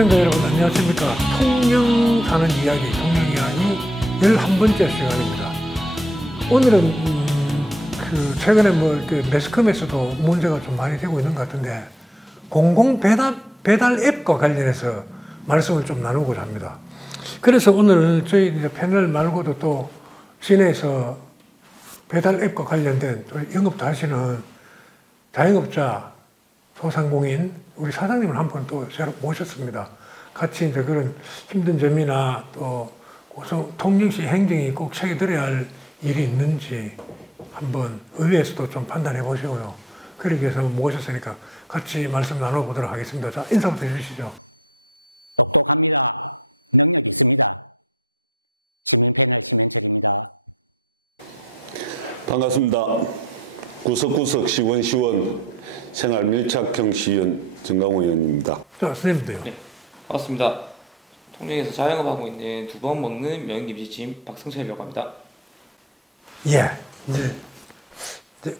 시청자 여러분 안녕하십니까. 통영 사는 이야기, 통영 이야기 11번째 시간입니다. 오늘은 최근에 매스컴에서도 문제가 좀 많이 되고 있는 것 같은데 공공 배달 앱과 관련해서 말씀을 좀 나누고자 합니다. 그래서 오늘 저희 이제 패널 말고도 또 시내에서 배달 앱과 관련된 영업도 하시는 자영업자, 소상공인 우리 사장님을 한 번 또 새로 모셨습니다. 같이 이제 그런 힘든 점이나 또 통영시 행정이 꼭 챙겨드려야 할 일이 있는지 한번 의회에서도 좀 판단해 보시고요. 그러기 위해서 모셨으니까 같이 말씀 나눠보도록 하겠습니다. 자, 인사부터 해주시죠. 똑똑합니다. 능력 있습니다. 시민 패널 심현철입니다. 반갑습니다. 구석구석 시원시원 생활 밀착형 시연 정강호 의원입니다. 자, 선생님도요. 네, 반갑습니다. 통영에서 자영업하고 있는 두 번 먹는 명예김치찜 박성철이라고 합니다. 예, 이제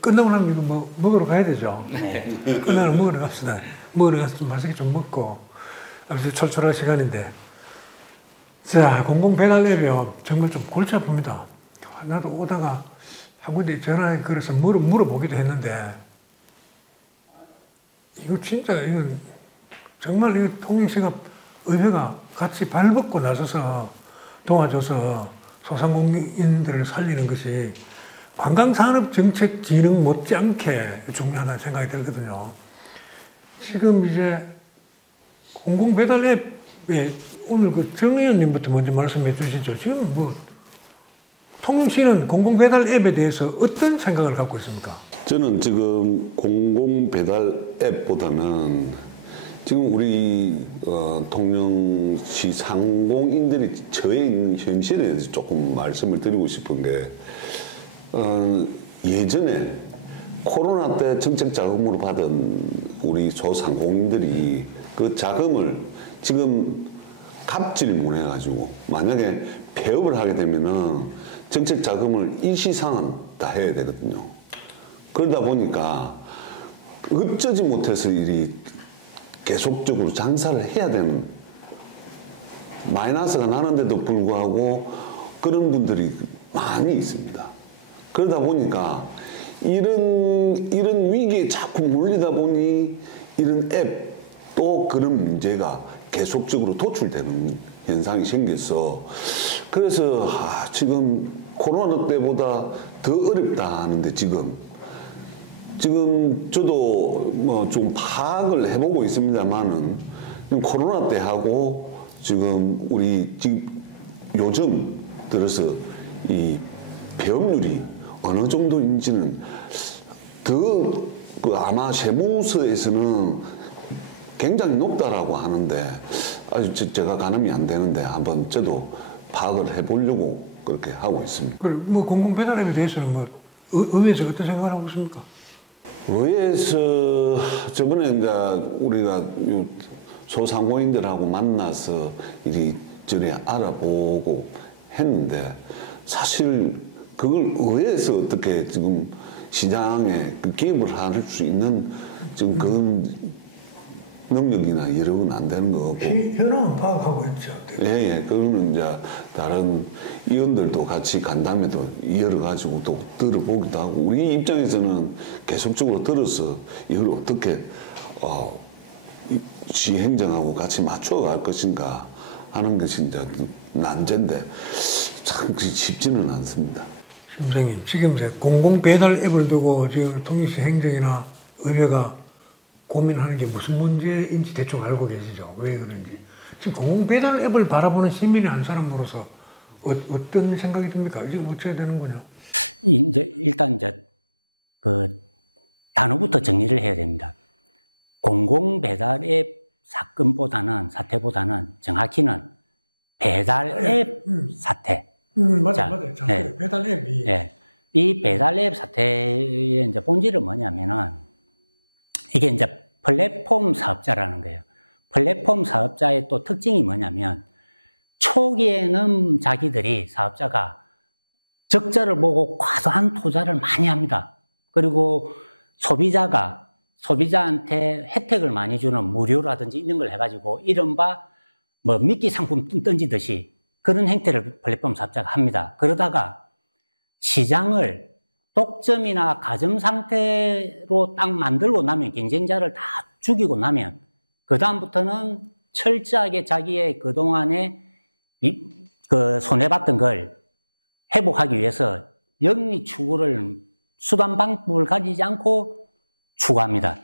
끝나고 나면 이거 뭐 먹으러 가야 되죠. 네. 끝나고 먹으러 갑시다. 먹으러 가서 좀 맛있게 좀 먹고 아주 철철할 시간인데, 자, 공공 배달 앱이요 정말 좀 골치 아픕니다. 나도 오다가 한 군데 전화해 걸어서 물어보기도 했는데, 이거 진짜 이건 정말 이거 통영시가 의회가 같이 발벗고 나서서 도와줘서 소상공인들을 살리는 것이 관광산업정책진흥 못지않게 중요하다는 생각이 들거든요. 지금 이제 공공배달 앱에 오늘 정 의원님부터 먼저 말씀해 주시죠. 지금 통영시는 공공배달 앱에 대해서 어떤 생각을 갖고 있습니까? 저는 지금 공공배달 앱보다는 지금 우리 통영시 상공인들이 처해 있는 현실에 대해서 조금 말씀을 드리고 싶은 게, 예전에 코로나 때 정책 자금으로 받은 우리 소상공인들이 그 자금을 지금 갑질을 못해가지고 만약에 폐업을 하게 되면은 정책 자금을 일시상 다 해야 되거든요. 그러다 보니까 어쩌지 못해서 일이 계속적으로 장사를 해야 되는, 마이너스가 나는데도 불구하고 그런 분들이 많이 있습니다. 그러다 보니까 이런 위기에 자꾸 몰리다 보니 이런 앱 또 그런 문제가 계속적으로 도출되는 현상이 생겨서, 그래서 지금 코로나 때보다 더 어렵다 하는데 지금 저도 좀 파악을 해보고 있습니다만 지금 코로나 때하고 지금 우리 요즘 들어서 이 폐업률이 어느 정도인지는 아마 세무서에서는 굉장히 높다라고 하는데 아직 제가 가늠이 안 되는데 한번 저도 파악을 해보려고 그렇게 하고 있습니다. 그리고 공공 배달앱에 대해서는 의회에서 어떤 생각을 하고 있습니까? 의회에서 저번에 이제 우리가 소상공인들하고 만나서 이리저리 알아보고 했는데, 사실 그걸 의회에서 어떻게 지금 시장에 기업을 할 수 있는 지금 그런 능력이나 여력은 안 되는 거고. 현황은 파악하고 있죠. 예, 그거는 이제 다른 의원들도 같이 간담회도 이어가지고 또 들어보기도 하고, 우리 입장에서는 계속적으로 들어서 이걸 어떻게 시행정하고 같이 맞춰갈 것인가 하는 것이 이제 난제인데 참 쉽지는 않습니다. 선생님, 지금 이제 공공 배달 앱을 두고 지금 통영시 행정이나 의회가 고민하는 게 무슨 문제인지 대충 알고 계시죠? 왜 그런지. 지금 공공 배달 앱을 바라보는 시민의 한 사람으로서 어떤 생각이 듭니까? 지금 어찌해야 되는 거냐? 일단 그 단어부터 정리를 해야 됩니다. 공공 배달 앱 사태보다는 정확히는 배달 앱 사태. 맞아요. 네. 배달 앱이. 네. 이 배달 앱 사태의 이제 본질은 뭐냐면은, 이게 이제 플랫폼 사업자라는 거예요. 플랫폼 사업자의 또 특징이 뭐냐면, 초기에는 사업자가 적자를 보고 과도한 투자를 많이 합니다. 그리고 소비자한테 혜택을 많이 주는 무료라든지 이런 걸 해가지고 이른바 뭐 미끼 상품 던지듯이 그런 행태를 플랫폼 사업자가 합니다. 그러다가 시장을 독점이나 가점 상태로 딱 만들고 나면, 경쟁자를 다 죽이고 나면 그 다음부터는 철저하게 자기의 그동안에 손해봤던 걸 회복하기 위해서 영리 추구를, 수단 방법을 가지지 않고 추구합니다.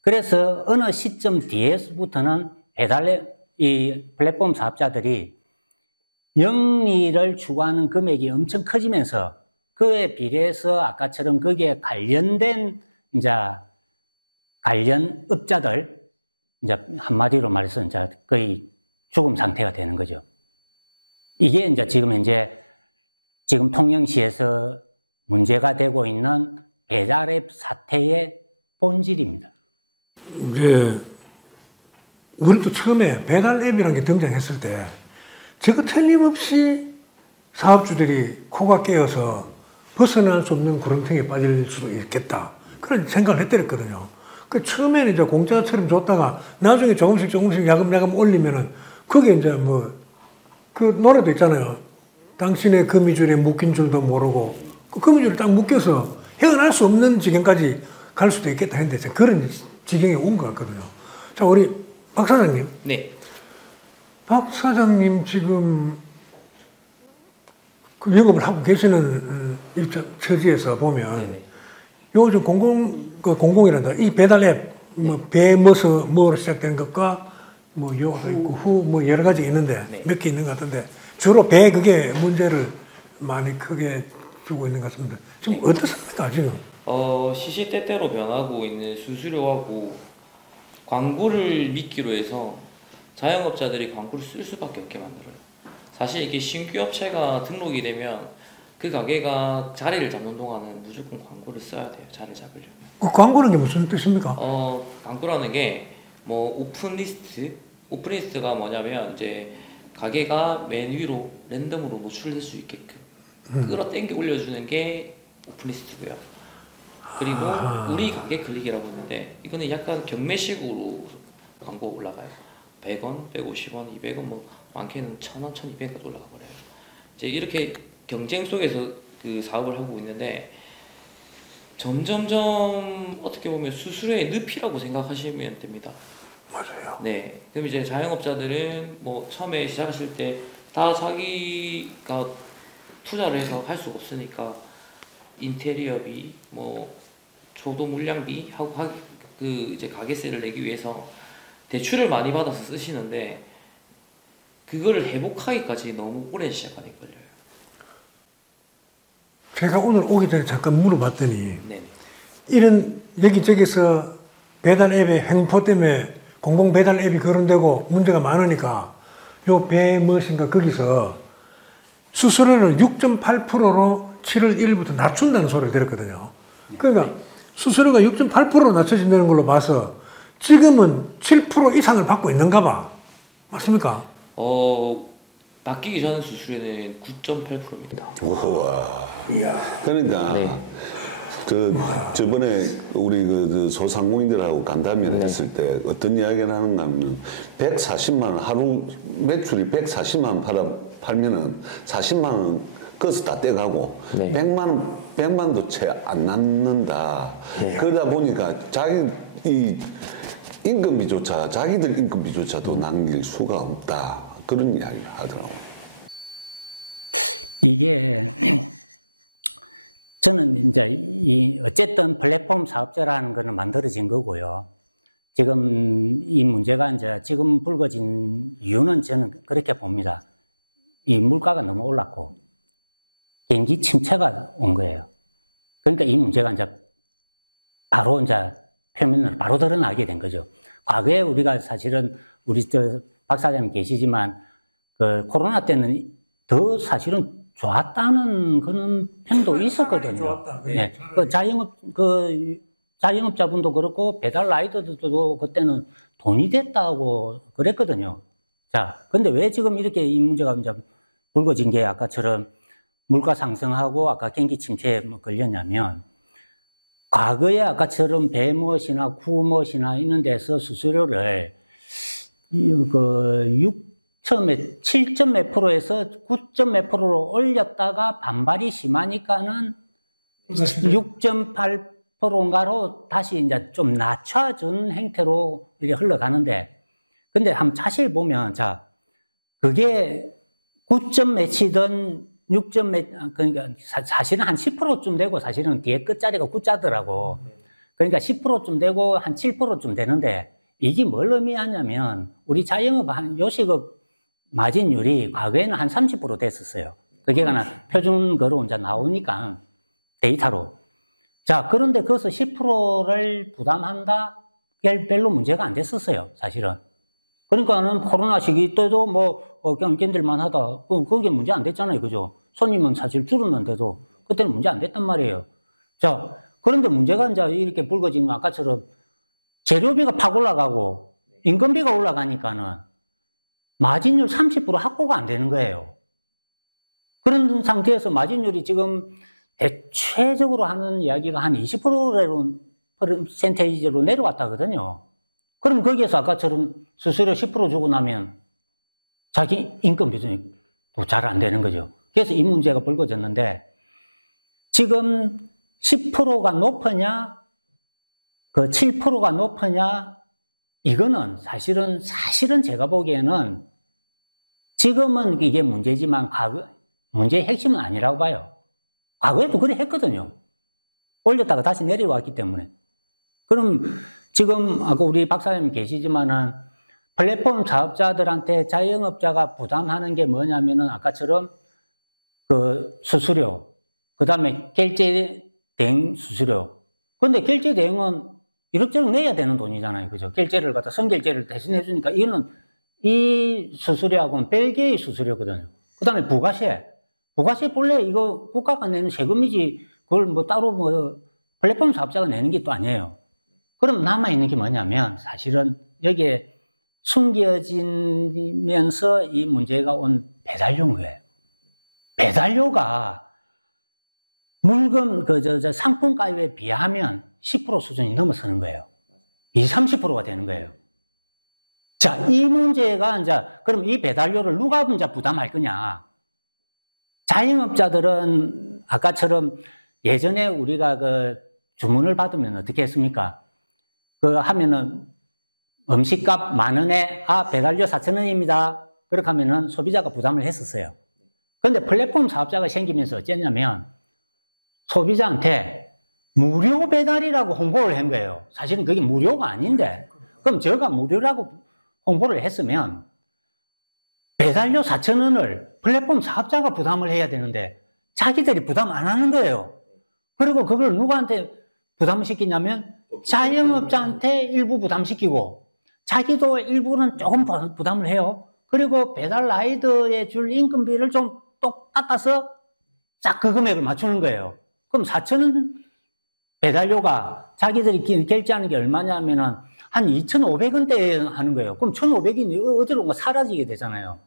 그래서 어느 시점 뒤에서부터는 이 플랫폼 사업자들이 영리를 추구하는 금액이 엄청 커지면서 그에 비례해서 아까처럼 거기에 관련된 관련 업자들, 한마디로 말해서 거의 죽음 상태가 되는 거죠. 이게 지금 통영시에서 문제가 되고 있는 배달앱 사태의 본질입니다. 이제 우리도 처음에 배달앱이라는 게 등장했을 때 저거 틀림없이 사업주들이 코가 깨어서 벗어날 수 없는 구렁텅이에 빠질 수도 있겠다, 그런 생각을 했더랬거든요. 그 처음에는 이제 공짜처럼 줬다가 나중에 조금씩 야금야금 올리면은 그게 이제 그 노래도 있잖아요. 당신의 거미줄에 묶인 줄도 모르고 그 거미줄을 딱 묶여서 헤어날 수 없는 지경까지 갈 수도 있겠다 했는데 그런 지경에 온 것 같거든요. 자, 우리 박 사장님. 네. 박 사장님 지금 그 영업을 하고 계시는 처지에서 보면 요즘 공공이란다. 이 배달 앱, 뭐로 시작되는 것과 요도 있고 후 여러 가지 있는데 몇 개 있는 것 같은데 주로 배 그게 문제를 많이 크게 주고 있는 것 같습니다. 지금 어떻습니까 지금? 시시때때로 변하고 있는 수수료하고 광고를 미끼로 해서 자영업자들이 광고를 쓸 수밖에 없게 만들어요. 사실 이게 신규 업체가 등록이 되면 그 가게가 자리를 잡는 동안은 무조건 광고를 써야 돼요. 자리를 잡으려면. 그 광고라는 게 무슨 뜻입니까? 광고라는 게 오픈리스트가 뭐냐면 이제 가게가 맨 위로 랜덤으로 노출될 수 있게끔 끌어당겨 올려주는 게 오픈리스트고요. 그리고 우리 가게 클릭이라고 하는데 이거는 약간 경매식으로 광고 올라가요. 100원, 150원, 200원, 많게는 1000원, 1200원까지 올라가 버려요. 이제 이렇게 경쟁 속에서 그 사업을 하고 있는데 점점점 어떻게 보면 수수료의 늪이라고 생각하시면 됩니다. 맞아요. 네. 그럼 이제 자영업자들은 처음에 시작하실 때 다 자기가 투자를 해서 할 수가 없으니까 인테리어비, 조도 물량비 하고 이제 가게세를 내기 위해서 대출을 많이 받아서 쓰시는데 그거를 회복하기까지 너무 오랜 시간이 걸려요. 제가 오늘 오기 전에 잠깐 물어봤더니 네네. 이런 여기저기서 배달 앱의 횡포 때문에 공공 배달 앱이 거론되고 문제가 많으니까 요 배 무엇인가 거기서 수수료를 6.8%로 7월 1일부터 낮춘다는 소리를 들었거든요. 그러니까 수수료가 6.8%로 낮춰진다는 걸로 봐서 지금은 7% 이상을 받고 있는가 봐. 맞습니까? 바뀌기 전 수수료는 9.8%입니다. 이야. 그러니까 네. 저번에 우리 그 소상공인들하고 간담회를 했을 때 어떤 이야기를 하는가 하면 140만 원, 하루 매출이 140만 원 팔면은 40만 원 그것을 다 떼가고 100만도 채 안 남는다. 그러다 보니까 자기들 임금비조차도 남길 수가 없다. 그런 이야기를 하더라고요. 이게 저는 이제 어쨌든 플랫폼 사업자라는 거는 만들어진 거고요. 지금 이 문제가 이제 지금 불거진 이유는 저는 그렇게 봅니다. 이 물가가 너무 올랐고 경기 침체가 온 거예요. 그러니까 이 문제가 이제 바로 표면으로 바로 드러나게 된 거죠. 과거에 우리가 사실은 우리 박 사장님 계시지만 그 코로나 때는 더 사실은 좋았다는 그런 편도 있었거든요. 네. 자영업자분도 그렇고 배달 라이더들도 그때는 돈이 됐다고 그랬거든요. 자, 근데 왜 지금 이렇게 이 문제가 이제 불거진 게 아까처럼 물가 상승하고 아까 경기 침체에 걸렸냐면 과거에 아까처럼 배멋이나 구멋이나 이런 데서 수수료를 처음에 7점 몇 프로에서 9점 몇 프로로 올렸다가 반발이 심하니까는 6.8%인가로 다시 이제 좀 낮춰준 행태로 이렇게 흘러가는데, 근데 한번 자세히 보면, 자, 그게 9점 몇이든 6점 몇, 그러니까 사실은 한 10%쯤 되고, 사실은 뒤에 끝자리가 9자더라고. 그러니까 10%쯤 되고 한 7%쯤 되는데, 이게 뭘 의미하냐면, 우리 자영업 한 요식업 마진율이 과거에는 한 30% 됐었어요. 그게 하나 표준거로 이제 나오니까, 데이터로. 자, 그런데 거기서 10%를 부담한다? 별로 문제가 안 됐었어요, 사실은. 그러니까는 코로나 시기 때도 그냥 견딜만 하다. 그게 문제 안 됐잖아요, 그죠? 손님은 사실 줄었는데도 그때는 문제 안 됐단 말이에요. 자, 그런데 문제가 이제 이렇게 불거지면 아까처럼 재료비가 팍 올라가고 인건비가 올라가니까는 마진율 30% 확보가 안 되는 거예요. 그런 상태에서 마진율이 지금 대체적으로 하는 이야기가 한 20%로 내려왔다거든요. 그럼 거기에서 아까처럼 수수료 10% 주고 나면 자기 인건 비중이 또 잘 안 되는 거죠. 그래서 이 문제가 불거졌는데, 지금 10%가 높으냐, 그 7%가 높으냐, 이거는 사실은 제가 보기에는 지금은 이게 문제지만 문제의 핵심은 아니라고 봐요. 과거에도 그래 했거든요. 올렸다가 다시 내려왔기 때문에. 그럼 지금 아까 우리 박사님 계시지만은 플랫폼 사업자들한테 자영업자가 부담하는 게 뭐냐면은 아까처럼 그 수수료, 그 다음에 결제 대행 수수료. 근데 결제 대행은 이럭저럭 내야 되는 돈이잖아요. 그죠? 결제를 갖다 선결제를 대신해 주니까 이거는 이 수수료하고는 별개의 수수료거든요. 그 다음에 부가세. 부가세 본래 이거 국가가 내는 세금이지 그걸 뭐 따로 플랫폼 사업자가 내는 게 또 아니에요. 그럼 남아있는 게 뭐냐면 사실은 여기에 숨겨지면서 이 문제가 온 배달료인 거예요. 배달료가 물건, 상품가에 비하면 10% 수준이 넘어서는 거예요. 20, 30%가 되는 거예요. 자, 이 문제가 이제, 그럼 이 배달료를 누가 이제 부담할 거냐? 자영업자들은 아까처럼 예전에 우리가 주문을 받으면 어떻게 했습니까? 하면은 음식값 10,000원에, 배달료 4,000원입니다. 그렇게 하면은 소비자가 부담을 했었어요. 근데 플랫폼 사업자가 생기면서 어쨌냐면 소비자한테 무료 배달이라고 홍보를 한 거예요. 사실은 그게 무료가 아닌데, 그럼 제가 무료라고 홍보를 했으면 배달료 4,000원을 플랫폼 사업자가 부담을 해야 되는데 자기들이 부담 안 하는 거예요. 그리고 그걸 누구한테 부담시키냐면 자영업자한테 일부 부담시키고 자기도 일부는 조금 부담을 해요. 그리고 배달 라이더에 줄 인건비를 좀 똑 깎아서 딱 그 금액을 맞추는 거예요. 그럼 4,000원 배달료가 자기들이 결제하는 게 얼마냐면은 한 2,500원대 하는 거예요. 그럼 1,500원이 어디로 사라지게 되잖아요.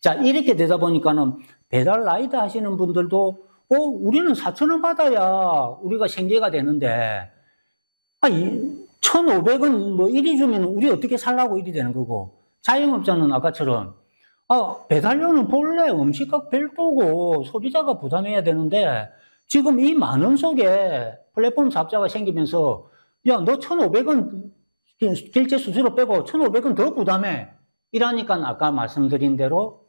자, 이렇게 되다 보니까는 배달 라이더 하시는 분들도 우리는 4,000원 받아야 우리가 생계가 되는데 1,500원 이리 주면 우리 어떻게 살라고 이리 되는 거고, 자영업자는 아까처럼 배달료는 본래 음식값 별도고 소비자가 부담해야 되는데 지금 이 많은 속에 플랫폼 사업자가 생기면서 야, 너 1,500원 결제 수수료 빼고 1,500원 더 부담해. 이러니까 아까 말씀드린 대로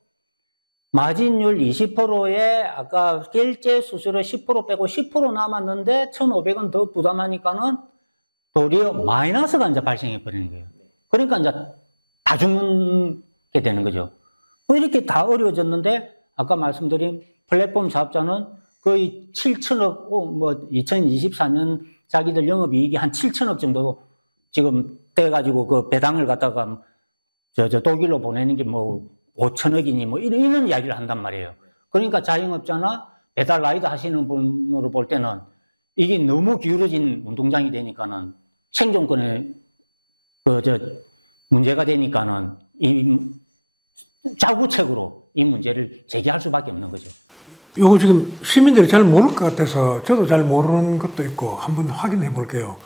마진율 20%에 아까 결제 수수료 10% 빼고 10% 남았는데 1,500원 더 부담하니까는 도리어 마이너스가 이제 발생해 버리는 거예요. 그러니까 이제 다 죽게 되는 거죠. 이렇게 다 어려워졌는데 아까 말씀드린 플랫폼 사업자는 거의 7천억, 2024년 자기들 영업이익이 한 7천억 정도 지금 돼가지고 그 배당을 갖다가 독일로 보내는 게 5천억이니 이런 이야기를 한단 말이에요. 그러니까 자영업자나 배달 라이더 하시는 분으로 볼 때는 이게 너무 기울어진 운동장이 되니까는 생존권에 문제가 되니까는 이 자구책으로 이 문제를 제기할 수밖에 없는 거죠. 요거 지금 시민들이 잘 모를 것 같아서 저도 잘 모르는 것도 있고 한번 확인해 볼게요.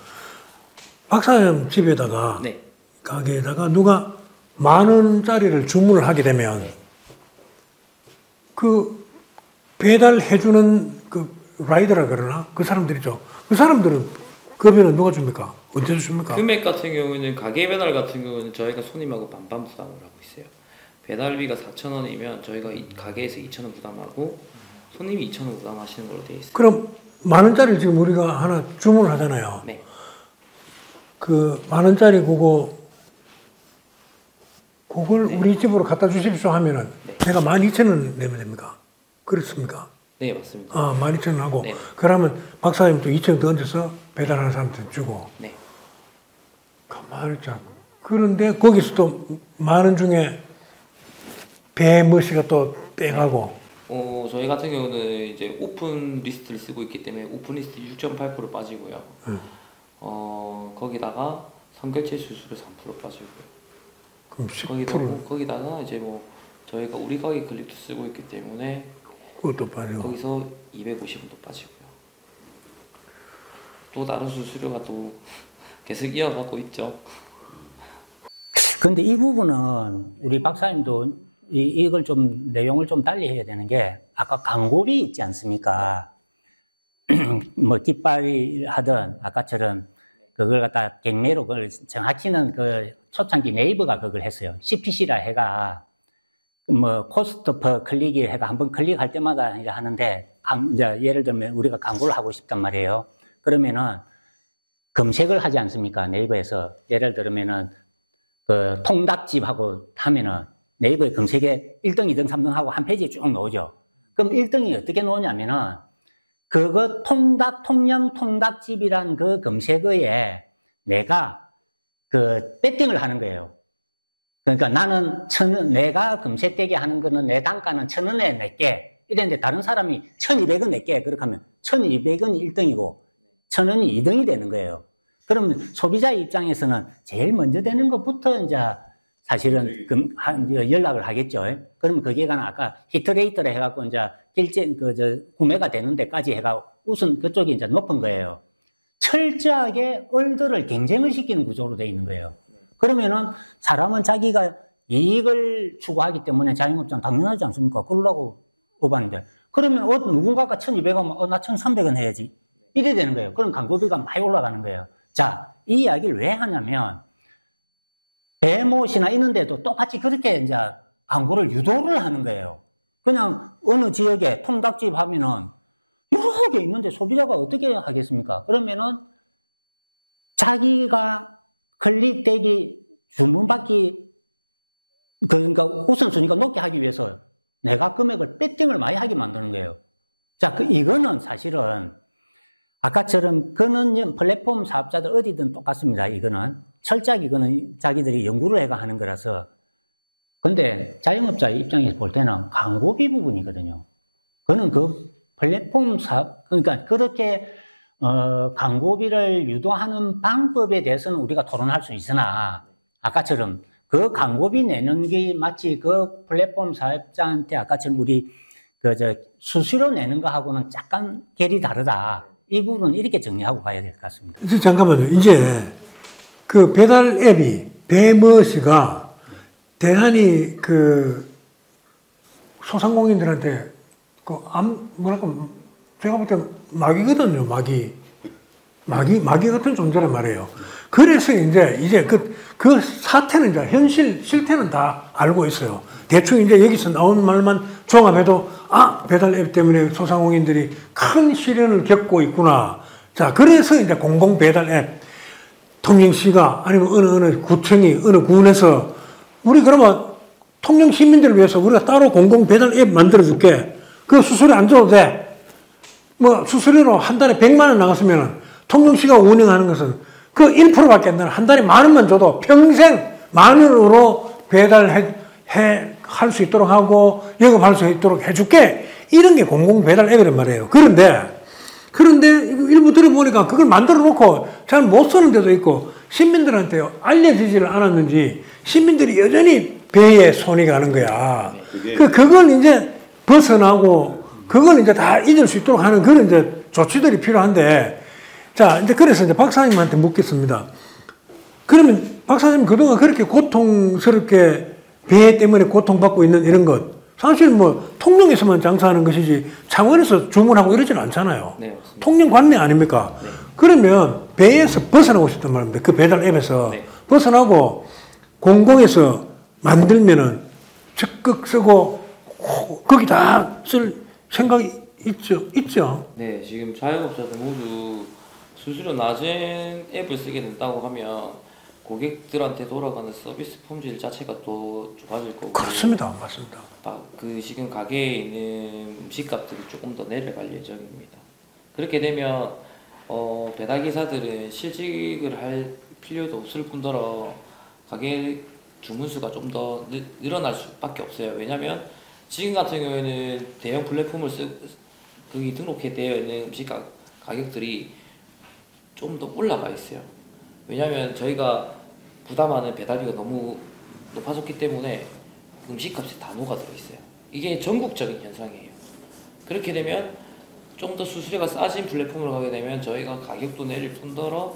박사님 집에다가, 네. 가게에다가 누가 10,000원짜리를 주문을 하게 되면 그 배달해주는 그 라이더라 그러나 그 사람들이죠. 그 사람들은 급여는 누가 줍니까? 언제 줍니까? 금액 같은 경우는 가게 배달 같은 경우는 저희가 손님하고 반반 부담을 하고 있어요. 배달비가 4,000원이면 저희가 가게에서 2,000원 부담하고 손님이 2,000원 부담하시는 걸로 되어 있어요. 그럼 10,000원짜리 지금 우리가 하나 주문을 하잖아요. 네. 그 10,000원짜리 그걸 네. 우리 집으로 갖다 주십시오 하면은 네. 내가 12,000원 내면 됩니까? 그렇습니까? 네, 맞습니다. 아, 12,000원 하고 네. 그러면 박사님 또 2,000원 더 얹어서 배달하는 사람한테 주고 네. 가만히 자. 그런데 거기서 또 10,000원 중에 배머시가 또 빼가고 저희 같은 경우는 이제 오픈 리스트를 쓰고 있기 때문에 오픈 리스트 6.8% 빠지고요. 거기다가 선결제 수수료 3% 빠지고요. 그럼 10% 거기다가 이제 뭐 저희가 우리 가게 클릭도 쓰고 있기 때문에 그것도 빠지고 거기서 250원도 빠지고요. 또 다른 수수료가 또 계속 이어가고 있죠. 근데 이 부분은 우리 박사님도 이걸 좀 내용을 좀 달리 해야 되는 게 아까 광고비 있지 않습니까? 뭐 깃발이 하든 아까처럼 그걸 갖다 갱매로 그걸 정확히는 그 초창기 네이버가 그걸 했어요. CPC라 해가 뭐 코스트 퍼 클릭이 해가 한번 클릭할 때마다 이제 하는데 이제 예를 들면 우리가 광고를 하고 싶단 말이에요. 그러면은 검색을 하지 않습니까? 네이버에서 예를 들면은 그 통닭집하고 하면은 네이버에 검색에 1등, 2등, 3등 하고 한 페이지에 쭉 나오죠. 그럼 1등이 어떻게 나오냐면은 그거 통영 통닭집이란 그 검색어에 내가 그 배팅을 하는 거예요. 그러니까 나는 1,000원, 내가 검색되게 하는 거는 내 단가는 1,000원에 낼게. 이랬는데 다른 사람이 1,200원 낼게. 그렇게 하면 1,200원이 1등이고 1,000원이 2등이 되는 거예요. 그러면 소비자 입장에서는 제일 먼저 되는 것부터 이제 사실은 연락을 하겠죠. 그러면 거기에 관한 아까 히트레이트를 해갖고 이제 구매가 되는 데까지 해가 우선 그쪽이 이제 높은 거예요. 철저하게 얼들을 경쟁을 시키는 구조로 되어 있는 거예요. 그러면은 사람은 자기가 이익을 추구하기 때문에 자영업자는 당연하지 않습니까? 그러려고 뽑았는데. 그러면 누군가가 1,200원, 나 1,300원 해야지. 이래 되는 거예요. 그럼 광고비가 많이 올라가는 거예요. 자, 이 이야기를 왜 하냐면 대못이나 이런 데도 똑같이 그렇게 이제 광고를 유도를 하는 거예요. 그냥 어느 지역에 통닭집 하면은 여러 개 있는데 소비자가 어떻게 하겠습니까? 그러면은 자기가 클릭되기, 주문받기, 그러니까 우선순위가 높게 하기 위해서 내가 금액을 배팅을 많이 하게 만드는 거예요. 자, 이거는 사실은 아까처럼 그는 플랫폼 사업자들 어디든 똑같습니다. 이거는 철저하게 이거는 자기들이 연구를 해가 하는 거라서. 근데 자영업자 입장에서 볼 때는 광고비 부분이거든요. 그는 그 플랫폼 사업, 그러니까 그렇게 광고비를 유도하는 방법에 대해서는 우리가 토론할 수 있으나 아까처럼 그 광고비 내는 게 마치 그 플랫폼 사업자한테 아까처럼 우리 수수료 내는 거하고는 약간 결이 다르다. 이 부분은 이렇게 정리하고 가야 될 것 같습니다. 잠깐만요. 이제 그 배달 앱이 배머시가 대단히 그 소상공인들한테 뭐랄까 제가 볼 때 마귀거든요. 마귀 같은 존재란 말이에요. 그래서 이제 그 사태는 이제 현실 실태는 다 알고 있어요. 대충 이제 여기서 나온 말만 종합해도 배달 앱 때문에 소상공인들이 큰 시련을 겪고 있구나. 자, 그래서 이제 공공 배달 앱 통영시가 아니면 어느 구청이 어느 군에서 우리 그러면 통영 시민들을 위해서 우리가 따로 공공 배달 앱 만들어 줄게. 그 수수료 안 줘도 돼. 뭐 수수료로 한 달에 100만 원 나갔으면 통영시가 운영하는 것은 그 1%밖에 안 되는 한 달에 10,000원만 줘도 평생 10,000원으로 할 수 있도록 하고 영업할 수 있도록 해줄게. 이런 게 공공 배달 앱이란 말이에요. 그런데 일부 들어보니까 그걸 만들어 놓고 잘 못 쓰는 데도 있고 시민들한테 알려지지를 않았는지 시민들이 여전히 배에 손이 가는 거야. 그걸 이제 벗어나고 그걸 이제 다 잊을 수 있도록 하는 그런 이제 조치들이 필요한데 자, 이제 그래서 이제 박사님한테 묻겠습니다. 그러면 박사님 그동안 그렇게 고통스럽게 배 때문에 고통받고 있는 이런 것, 사실 뭐 통영에서만 장사하는 것이지 창원에서 주문하고 이러지는 않잖아요. 네, 맞습니다. 통영 관내 아닙니까? 네. 그러면 배에서 벗어나고 싶단 말입니다. 그 배달 앱에서 네. 벗어나고 공공에서 만들면은 적극 쓰고 거기다 쓸 생각이 있죠. 네, 지금 자영업자들 모두 수수료 낮은 앱을 쓰게 된다고 하면 고객들한테 돌아가는 서비스 품질 자체가 또 좋아질 거고. 그렇습니다. 맞습니다. 그 지금 가게에 있는 음식값들이 조금 더 내려갈 예정입니다. 그렇게 되면 배달 기사들은 실직을 할 필요도 없을 뿐더러 가게 주문 수가 좀 더 늘어날 수밖에 없어요. 왜냐하면 지금 같은 경우에는 대형 플랫폼을 거기 등록해 되어 있는 음식 가격들이 좀 더 올라가 있어요. 왜냐하면 저희가 부담하는 배달비가 너무 높아졌기 때문에 음식값이 다 녹아들어 있어요. 이게 전국적인 현상이에요. 그렇게 되면 좀 더 수수료가 싸진 플랫폼으로 가게 되면 저희가 가격도 내릴 뿐더러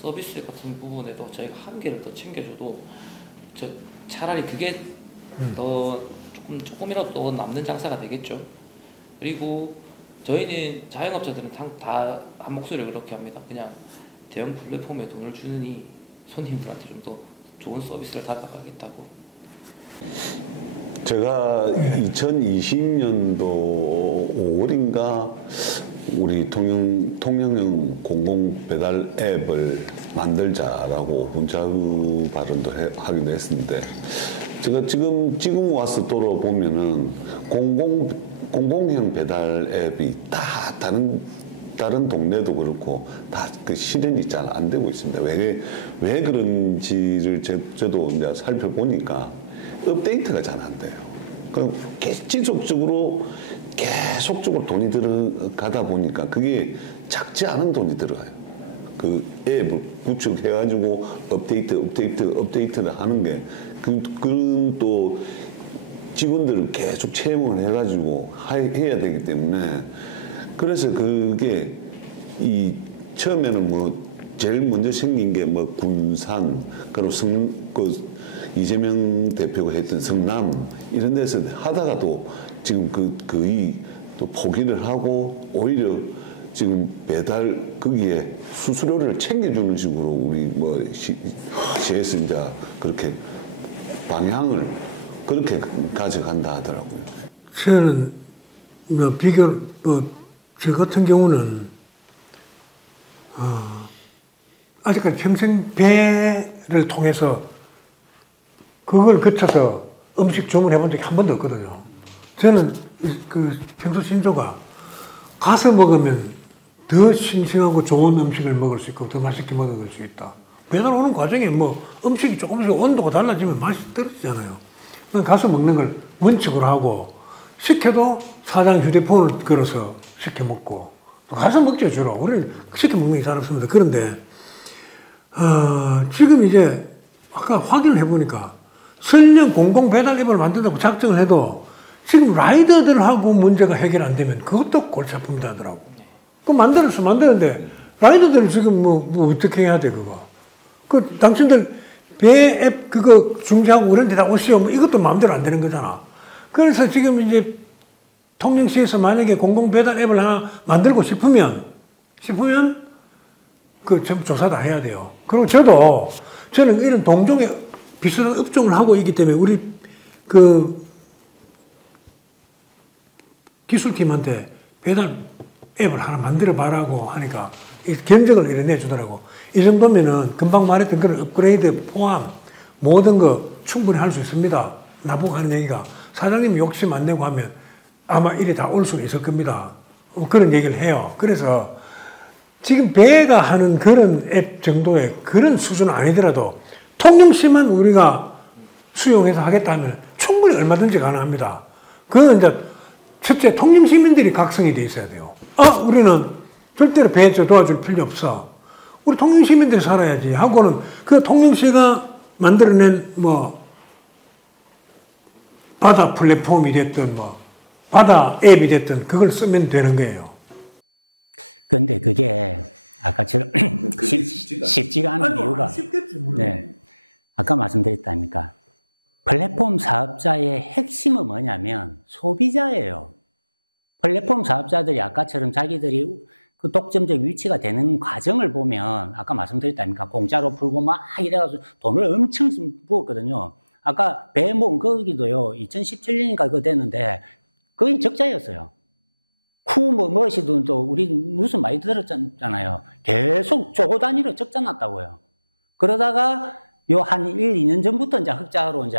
서비스 같은 부분에도 저희가 한계를 더 챙겨줘도 차라리 그게 더 조금이라도 더 남는 장사가 되겠죠. 그리고 저희는 자영업자들은 다 한 목소리를 그렇게 합니다. 그냥 대형 플랫폼에 돈을 주느니 손님들한테 좀 더 좋은 서비스를 달아가겠다고. 제가 2020년도 5월인가 우리 통영형 공공 배달 앱을 만들자라고 문자로 발언도 하기로 했었는데, 제가 지금 와서 돌아보면은 공공형 배달 앱이 다 다른 동네도 그렇고 다 그 실현이 잘 안 되고 있습니다. 왜 그런지를 저도 이제 살펴보니까 업데이트가 잘 안 돼요. 지속적으로 계속적으로 돈이 들어가다 보니까 그게 작지 않은 돈이 들어가요. 그 앱 구축해가지고 업데이트를 하는 게 그건 또 직원들을 계속 채용을 해가지고 해야 되기 때문에, 그래서 그게 처음에는 뭐 제일 먼저 생긴 게 뭐 군산, 그리고 이재명 대표가 했던 성남 이런 데서 하다가도 지금 거의 또 포기를 하고 오히려 지금 매달 거기에 수수료를 챙겨주는 식으로 우리 뭐 시에서 이제 그렇게 방향을 그렇게 가져간다 하더라고요. 저는 저 같은 경우는 아직까지 평생 배를 통해서 그걸 거쳐서 음식 주문해 본 적이 한 번도 없거든요. 저는 그 평소 신조가 가서 먹으면 더 싱싱하고 좋은 음식을 먹을 수 있고 더 맛있게 먹을 수 있다. 배달 오는 과정에 뭐 음식이 조금씩 온도가 달라지면 맛이 떨어지잖아요. 가서 먹는 걸 원칙으로 하고, 시켜도 사장 휴대폰을 걸어서 시켜 먹고, 가서 먹죠 주로. 우리는 시켜 먹는 게 잘 없습니다. 그런데 지금 이제 아까 확인을 해보니까 설령 공공 배달 앱을 만든다고 작정을 해도 지금 라이더들하고 문제가 해결 안 되면 그것도 골치 아픕니다 하더라고. 그거 만드는데 라이더들 지금 뭐 어떻게 해야 돼 그거. 그 당신들 배 앱 그거 중지하고 그런 데다 오시오. 뭐 이것도 마음대로 안 되는 거잖아. 그래서 지금 이제 통영시에서 만약에 공공 배달 앱을 하나 만들고 싶으면 그 전부 조사 다 해야 돼요. 그리고 저는 이런 동종의 비슷한 업종을 하고 있기 때문에 우리 그 기술팀한테 배달 앱을 하나 만들어 봐라고 하니까 견적을 이렇게 내주더라고. 이 정도면은 금방 말했던 그런 업그레이드 포함 모든 거 충분히 할 수 있습니다. 나보고 하는 얘기가 사장님 욕심 안 내고 하면 아마 이래 다 올 수는 있을 겁니다. 그런 얘기를 해요. 그래서 지금 배가 하는 그런 앱 정도의 그런 수준은 아니더라도 통영시만 우리가 수용해서 하겠다 하면 충분히 얼마든지 가능합니다. 그건 이제 첫째 통영시민들이 각성이 돼 있어야 돼요. 우리는 절대로 배 도와줄 필요 없어. 우리 통영시민들이 살아야지 하고는 그 통영시가 만들어낸 뭐 바다 플랫폼이 됐든 뭐 바다 앱이 됐든 그걸 쓰면 되는 거예요. 그런데 그게 아까처럼 쉽지가 않은 이유가, 쉽겠지, 물론. 네. 아까 말씀드렸다니까. 플랫폼 사업자의 핵심은 뭐냐면 소비자예요. 플랫폼 사업자들이 아까처럼 자기들이 그 독점적 위치가 되는 과정을 보면 아까 말씀드렸다니까. 공짜로 풀고 막 이래가지고 돈을 엄청 부었거든요. 아까 배모 거기도요. 2017년인가 그거 됐는데 거의 적자였어요. 무엇이든 또 우리 뉴스 많이 들었잖아요. 계속 조 단위로 적자 났다고요. 그러다가 요 한 1, 2년 전부터 이제 흑자로 이제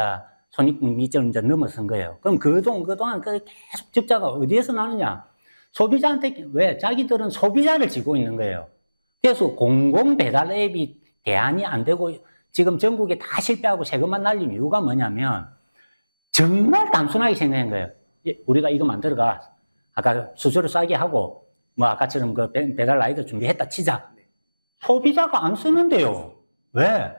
손익분기점을 이제 넘어선 거예요. 그럼 그동안 계속 적자가 어디에서 나느냐? 소비자한테, 왜? 자기들은 소비자를 지고 있는 거예요. 그래서 공공 배달 앱이 대안이 안 되고 지금 전국에 다 실패하고 세금만 날린 이유가 뭐냐면 정말 단순하게 생각한 거예요. 우리가 이거 만들어가. 아까 수수료 싸게 하고, 뭐 아까처럼 그 배달 라이더 준비했다 치자. 소비자가 안 쓰는데요. 왜?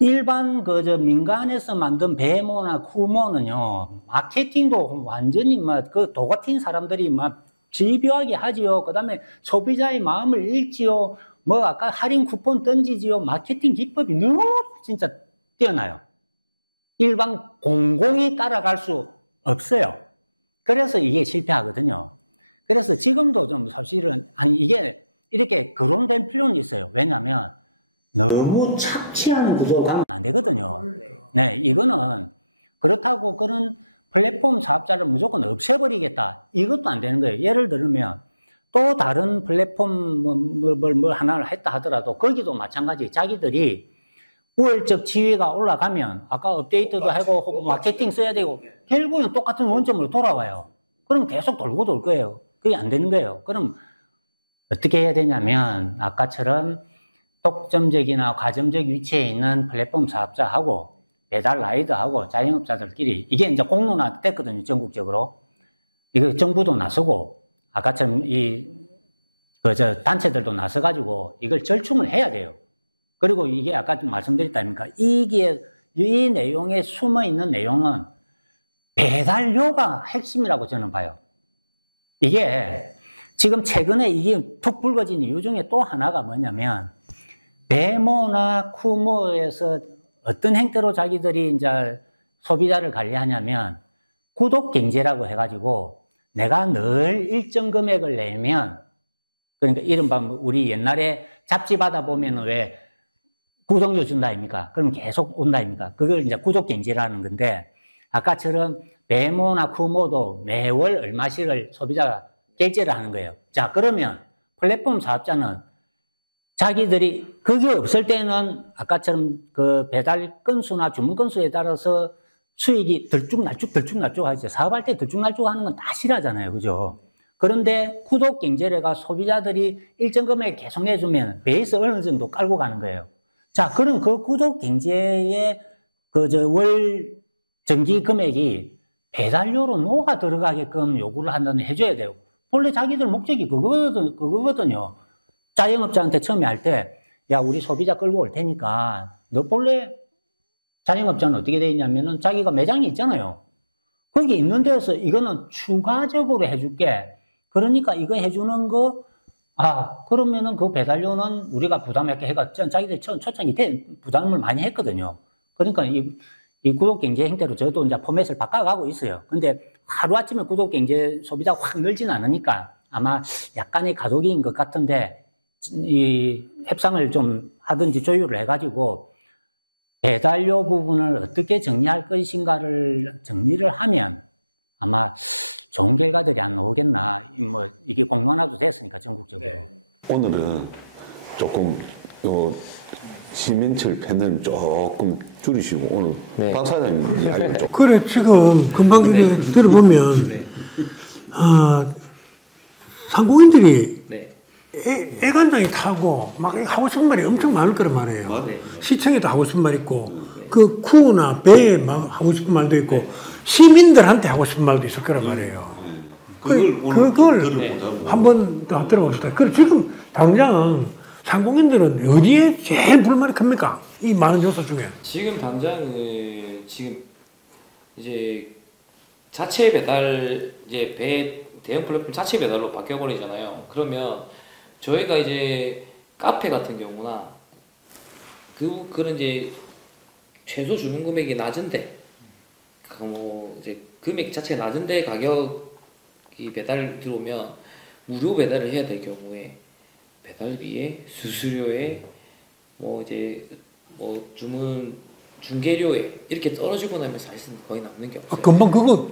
일반 민간에서 만든 배모나 쿠모는요, 마케팅도 완전히 그 도 같은 사람들이 집요하게 하지요. 그 다음에 소비자의 마음을 읽지요. 뭐 아까 할인 쿠폰 던지지요. 마케팅 기법이 너무 진짜 뛰어나요. 일반 공공이 따라갈 수 없어요. 그래서 이게 실패하거든요. 그래서 지금도 좀 사실은, 이게 이렇게 거론될 필요는 있어요. 왜냐면, 너무 착취하는 구조로 가면 안 되거든요. 네, 이거는, 그렇다고 그런 플랫폼 사업자를 무조건 없애버리겠다. 이것도 안 되는 거예요. 예를 들면, 또 다른 플랫폼 뭘 하나를 했다 하더라도, 거기도 마찬가지. 자기들이 우월적 지위가 올라가면 아까 업데이트도 하고 마케팅 써야 되고 결국은 똑같은 원점으로 돌아와요. 그럼 계속 돌고 돌 거예요. 그게 안 되는 거예요. 그럼 어떻게 해야 되냐면 아까처럼 독점적이나 과점적 위치에 있는 플랫폼 사업자하고 배달 라이더하고 자영업자들끼리 이게 이제 공론화 됐거든요. 전국적으로. 이거 정부도 나서고 아까처럼 단체들도 나서가지고 이걸 절충을 해야 돼요. 그리고 이게 아까 말씀드렸다니까 이 내용에 숨어 있는 내용은 배달료가 핵심이라고 저는 봐요. 이게 지금 최근에 이게 툭 불거진 이유 중에 또 하나가 뭐냐면 배모나 쿠모에서 어떤 행태로 자기들이 이제 소비자를 관리하냐면 구독 경제라고 해가지고 내가 늘 일정 금액을 내면 그러니까 이른바 우리 옛날에 잡지 받아보면 왜 구독료 준다 아닙니까? 그럼 계속 온다 아닙니까? 그걸 이제 구독경제라는 건데, 아까처럼 배모나 쿠모도 매월 얼마씩을 소비자가 결제를 하는 거예요. 자, 그러면 플랫폼 사업자는 자기들이, 그게 없을 때는 아까처럼 그 배달 건수나 주문 건수에 따라서 수익이 들쭉날쭉 하죠. 사업할 때 들쭉날쭉 하는 건 다 싫어하잖아요. 그죠? 그런데 구독경제가 소비자들이 일정 금액 계속 내주면 베이스 어느 정도 깔고 가는 거예요. 자, 그럼 그 구독 경제의 월 정기 금액이 배달료로 녹아 들어가게끔 요구를 해줘야 돼요. 본래 자기들 목적이 그거거든요. 자영업자한테 처음에 할 때, 야, 우리 소비자 끌고 올 테니까, 너 본래 자영업자는 어떻게 돼 있냐면은 자기가 매장이 있잖아요. 거기 있는 데서 이거는 추가적으로 해줄게. 그러니까 이거 해주는 거, 그러면은 그 배달료는 우리가 부담할게 해가 자기들 초창기 때 부담을 많이 했거든요. 그러니까 이 구독경제 행태로 저도 이제 포맷을 바꿔가고 있어요. 근데 하루아침에 구독경제 소비자가 확 늘진 않으니까 아마 약간의 가속인 것 같은데 이 협상을 좀 하든지 조율을 해가지고 배달료 부분을 어떻게 정리할 것인가를 정리를 하면 아마 좋은 결과들이 안 나오겠나. 이게 공론화도 됐으니까, 전국적으로. 네. 오늘은 조금, 시민철 팬들은 조금 줄이시고, 오늘. 네. 그래, 지금 금방 들어보면, 상공인들이 애간장이 타고 막 하고 싶은 말이 엄청 많을 거란 말이에요. 시청에도 하고 싶은 말 있고, 그 쿠나 배에 막 하고 싶은 말도 있고, 시민들한테 하고 싶은 말도 있을 거란 말이에요. 그걸 한번 더 들어봅시다. 그럼 지금 당장 상공인들은 어디에 제일 불만이 큽니까? 이 많은 요소 중에. 지금 당장은 지금 이제 자체 배달 이제 대형 플랫폼 자체 배달로 바뀌어버리잖아요. 그러면 저희가 이제 카페 같은 경우나 그런 이제 최소 주문 금액이 낮은데 뭐 이제 금액 자체가 낮은데 가격이 배달 들어오면 무료 배달을 해야 될 경우에 배달비에 수수료에 뭐 이제 뭐 주문 중개료에 이렇게 떨어지고 나면 사실은 거의 남는 게 없어요. 금방 그거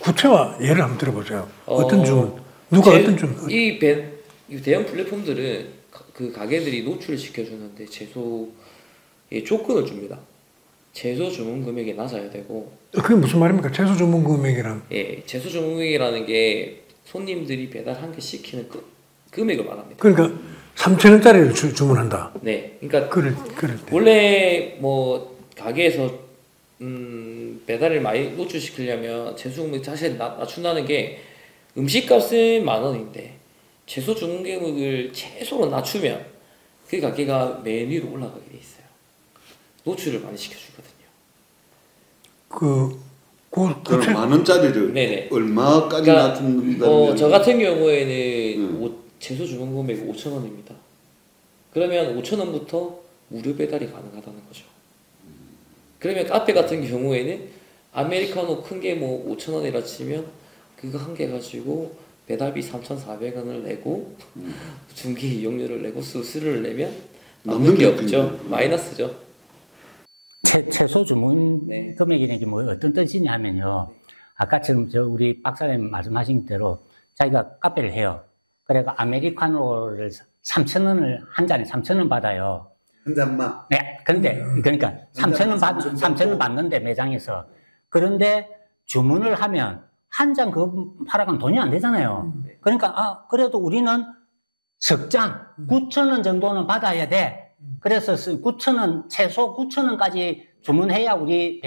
구체화 예를 한번 들어보세요. 어떤 주문? 누가 어떤 주문? 이 대형 플랫폼들은 그 가게들이 노출을 시켜주는데 최소의 조건을 줍니다. 최소 주문 금액이 낮아야 되고. 그게 무슨 말입니까? 최소 주문 금액이란? 예, 최소 주문 금액이라는 게 손님들이 배달 한 개 시키는 금액을 말합니다. 그러니까 3,000원짜리를 주문한다. 네, 그러니까 그럴 때. 원래 뭐 가게에서 배달을 많이 노출시키려면 최소 금액 사실 낮춘다는 게 음식값은 10,000원인데 최소 주문 금액을 최소로 낮추면 그 가게가 맨 위로 올라가게 돼 있어요. 노출을 많이 시켜주거든요. 그럼 10,000원짜리를 네네. 얼마까지 낮춘다면? 저 같은 경우에는 최소 주문 금액이 5,000원입니다. 그러면 5,000원부터 무료 배달이 가능하다는 거죠. 그러면 카페 같은 경우에는 아메리카노 큰 게 뭐 5,000원이라 치면 그거 한 개 가지고 배달비 3,400원을 내고 중개 이용료를 내고 수수료를 내면 남는 게 없죠. 마이너스죠. 최소 주문 네. 금액이라는 게 뭐 어떤 뜻이냐 하면요. 아까처럼 우리 박사님 말씀하신 대로 자기가 카페를 해요. 그래가 아메리카노를 3,000원을 한 잔에 3,000원 받아요. 한 잔만. 네. 그러니까 3,000원 받는데 매장에서. 그런데 주문을 하면 한 잔 그거 팔아가면 돈이 안 되잖아요. 그러니까 그래도 우리는 석잔 9,000원 정도는 받아야 돼. 그래서 9,000원 최소 9,000원까지 주문해야 우리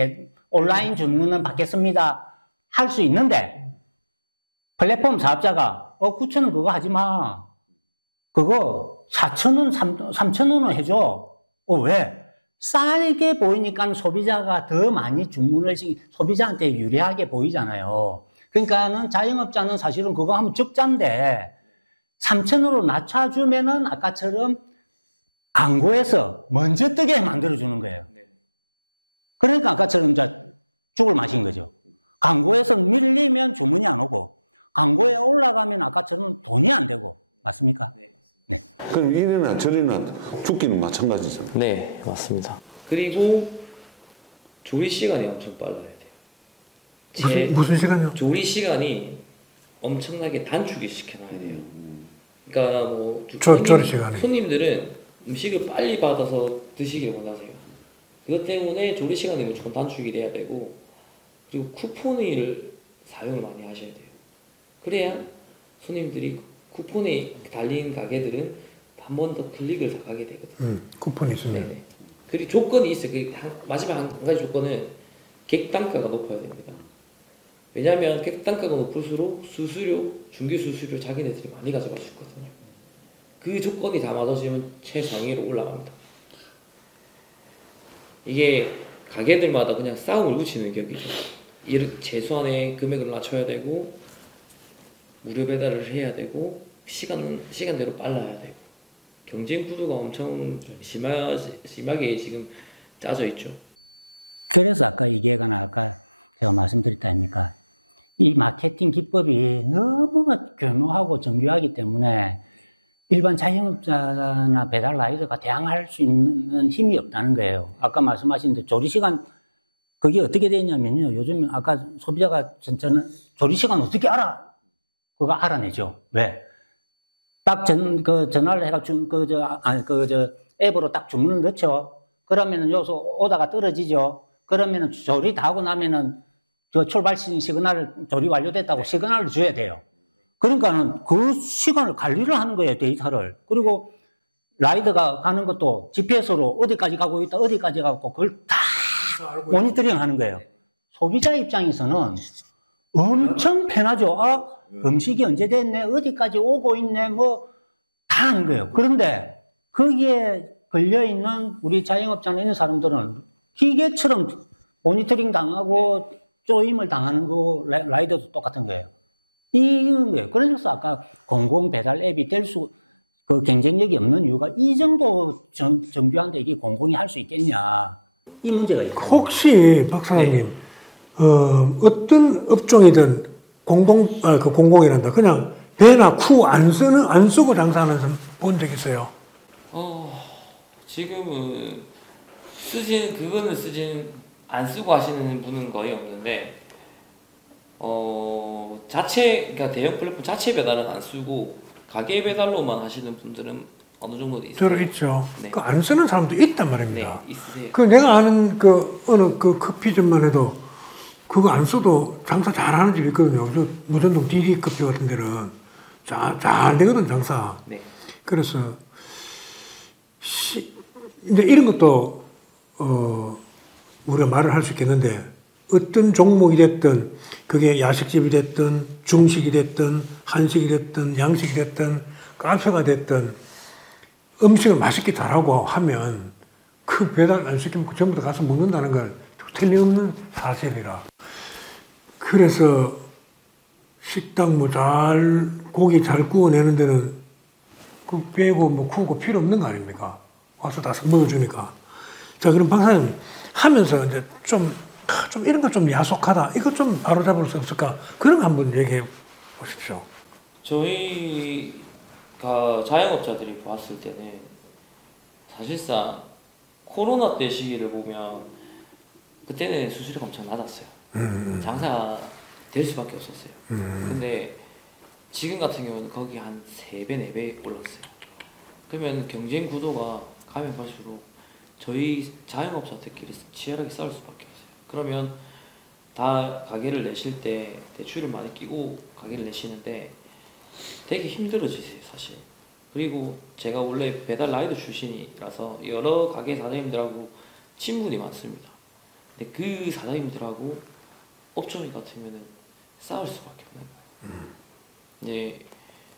온라인 주문은 받겠습니다. 할 수 있는데 플랫폼 사업자가 9,000원 그거 하지 마. 그거 4,000원, 3,000원은 해줘. 왜? 싸게 보이니까 소비자가 더 많이 주문을 소비자한테 유리하게 보이잖아요. 그러니까는 자영업자는 사실은 그거 하면 적자인데 3,000원으로 낮춰주면은 아까처럼 광고에서 먼저 뜨게 만들어주는 거예요. 그러니까 아까처럼 이제 죽을 마신 거죠. 광고에서 밀리면 주문이 안 오고 광고에 올라가면 아까처럼 돈이 안 되고 맞습니까? 네. 그럼 이래나 저래나 죽기는 마찬가지죠. 네, 맞습니다. 그리고 조리 시간이 엄청 빨라야 돼요. 무슨 시간이요? 조리 시간이 엄청나게 단축이 시켜놔야 돼요. 그러니까 뭐 조리 시간이. 손님들은 음식을 빨리 받아서 드시길 원하세요. 그것 때문에 조리 시간이 무조건 단축이 돼야 되고 그리고 쿠폰을 사용을 많이 하셔야 돼요. 그래야 손님들이 쿠폰에 달린 가게들은 한 번 더 클릭을 더 가게 되거든요. 쿠폰이 있으면. 네네. 그리고 조건이 있어요. 마지막 한 가지 조건은 객단가가 높아야 됩니다. 왜냐하면 객단가가 높을수록 수수료, 중개 수수료 자기네들이 많이 가져갈 수 있거든요. 그 조건이 다 맞아지면 최상위로 올라갑니다. 이게 가게들마다 그냥 싸움을 붙이는 격이죠. 최소한의 금액을 낮춰야 되고 무료 배달을 해야 되고 시간대로 빨라야 되고 경쟁 구도가 엄청 심하게 지금 짜져 있죠. 그래서 아까 아까 제가 말씀드렸다 아닙니까? 이 마케팅 기법이 너무 교묘하고 정교하기 때문에 일반 자영업자나 배달 라이더가 대항할 수 있는 힘이 없다는 거예요. 아까 말씀하신 대로 조리시간 그게 어떻게 되냐면요. 요즘 아까 소비자가 저는 조리시간 어떻게 알아? 그거 알아내죠. 왜? 딱 전화를 해가지고 앱으로 딱 주문을 넣죠. 그러면은 여기서 오다가 떨어지죠. 그러면은 조리 다 하고 나면은 저 출발 시그널을 조리 완료됐다고 시그널을 줘야 돼요. 그러니까는 그 시간을 관리를 하는 거예요, 데이터를. 그리고 라이더가 가는 것도 GPS로 어디까지 가고 있다, 어디까지 가고 그걸 다 모니터링 하는 거예요. 소비자 입장에서는 엄청 편하죠. 음식이 언제 됐네, 어디까지 오고 있네, 다 하는 거예요. 그런데 거기에 걸려있는 우리 자영업자나 있는 사람들은 기계처럼 모니터링 당하고 쪼임을 당하는 거, 라이더도 똑같은 거예요. 이런 거예요. 그래서 아까 공공 배달 앱이 그 경쟁력이 없는 이유가 이 정도 정비하는데 이게 공공이 할 수 있겠냐. 이 문제가 있고. 혹시 박사님, 어떤 업종이든 공공이란다. 그냥 배나 쿠 안 쓰고 장사하는 사람 본 적 있어요? 지금은 그거는 안 쓰고 하시는 분은 거의 없는데, 그러니까 대형 플랫폼 자체 배달은 안 쓰고, 가게 배달로만 하시는 분들은 어느 정도 있어요. 저로 있죠. 네. 그 안 쓰는 사람도 있단 말입니다. 네, 있으세요. 그 내가 아는 어느 커피점만 해도 그거 안 써도 장사 잘하는 집이 있거든요. 저 무전동 DD 커피 같은 데는 잘 되거든, 장사. 네. 그래서 이제 이런 것도 우리가 말을 할 수 있겠는데, 어떤 종목이 됐든 그게 야식집이 됐든 중식이 됐든 한식이 됐든 양식이 됐든 카페가 됐든 음식을 맛있게 잘하고 하면 그 배달 안 시키면 전부 다 가서 먹는다는 걸 틀림없는 사실이라. 그래서 식당 고기 잘 구워내는 데는 그 빼고 뭐 구우고 필요 없는 거 아닙니까? 와서 다 먹어주니까. 자, 그럼 박사님 하면서 이제 좀 이런 거 좀 야속하다. 이거 좀 바로잡을 수 없을까? 그런 거 한번 얘기해 보십시오. 저희가 자영업자들이 보았을 때는 사실상 코로나 때 시기를 보면 그때는 수수료가 엄청 낮았어요. 장사가 될 수밖에 없었어요. 근데 지금 같은 경우는 거기 한 3배, 4배 올랐어요. 그러면 경쟁 구도가 가면 갈수록 저희 자영업자들끼리 치열하게 싸울 수밖에 없어요. 그러면 다 가게를 내실 때 대출을 많이 끼고 가게를 내시는데 되게 힘들어지세요, 사실. 그리고 제가 원래 배달 라이더 출신이라서 여러 가게 사장님들하고 친분이 많습니다. 근데 그 사장님들하고 업종이 같으면은 싸울 수밖에 없는 거예요. 이제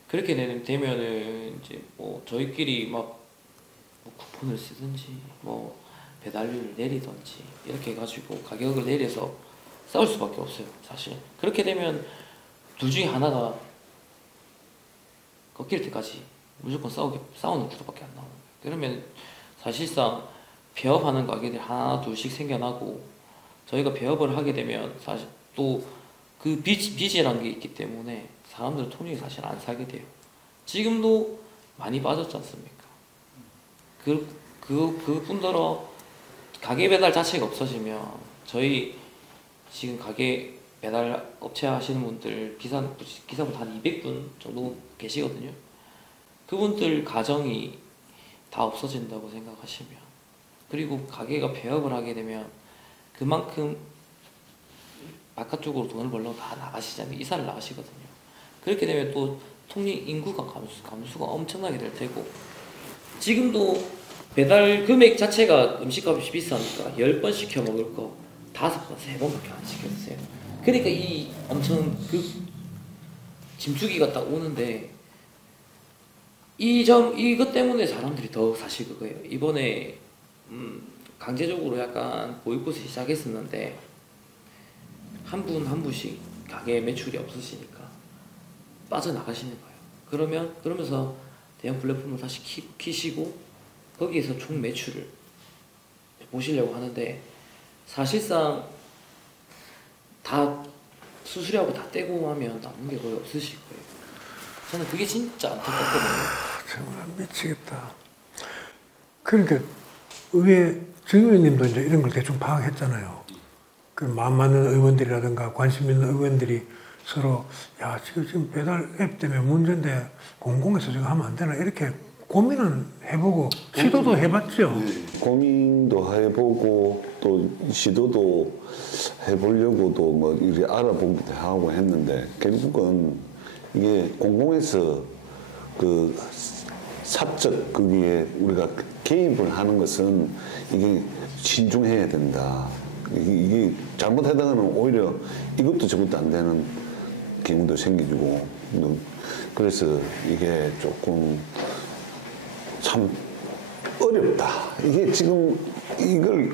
그렇게 되면은 이제 뭐 저희끼리 막 뭐 쿠폰을 쓰든지 뭐 배달료를 내리든지 이렇게 해가지고 가격을 내려서 싸울 수밖에 없어요, 사실. 그렇게 되면 둘 중에 하나가 꺾일 때까지 무조건 싸우는 구도밖에 안 나오는 거예요. 그러면 사실상 폐업하는 가게들이 하나 둘씩 생겨나고, 저희가 폐업을 하게 되면 사실 또 그 빚이라는 게 있기 때문에 사람들은 통장에 사실 안 살게 돼요. 지금도 많이 빠졌지 않습니까? 그뿐더러 가게 배달 자체가 없어지면 저희 지금 가게 배달 업체 하시는 분들 기사분 한 200분 정도 계시거든요. 그분들 가정이 다 없어진다고 생각하시면, 그리고 가게가 폐업을 하게 되면 그만큼 바깥쪽으로 돈을 벌려고 다 나가시잖아요. 이사를 나가시거든요. 그렇게 되면 또 인구가 감수가 엄청나게 될 테고, 지금도 배달 금액 자체가 음식값이 비싸니까 10번 시켜 먹을 거 5번, 3번밖에 안 시켰어요. 그러니까 이 엄청 짐수기가 딱 오는데, 이것 때문에 사람들이 더 사실 그거예요. 이번에 강제적으로 약간 보이콧을 시작했었는데 한 분씩 가게 매출이 없으시니까 빠져나가시는 거예요. 그러면서 대형 플랫폼을 다시 키시고 거기에서 총 매출을 보시려고 하는데, 사실상 다 수수료하고 다 떼고 하면 남는 게 거의 없으실 거예요. 저는 그게 진짜 안타깝거든요. 정말 미치겠다. 그러니까 의회 정의원님도 이제 이런 걸 대충 파악했잖아요. 그 마음 맞는 의원들이라든가 관심 있는 의원들이 서로 지금 배달 앱 때문에 문제인데 공공에서 지금 하면 안 되나 이렇게 고민은 해보고 시도도 해봤죠. 네, 고민도 해보고 또 시도도 해보려고도 뭐 이렇게 알아보기도 하고 했는데, 결국은 이게 공공에서 그 사적 거기에 우리가 개입을 하는 것은 이게 신중해야 된다. 이게 잘못하다가는 오히려 이것도 적응도 안 되는 경우도 생기고, 그래서 이게 조금 참 어렵다. 이게 지금 이걸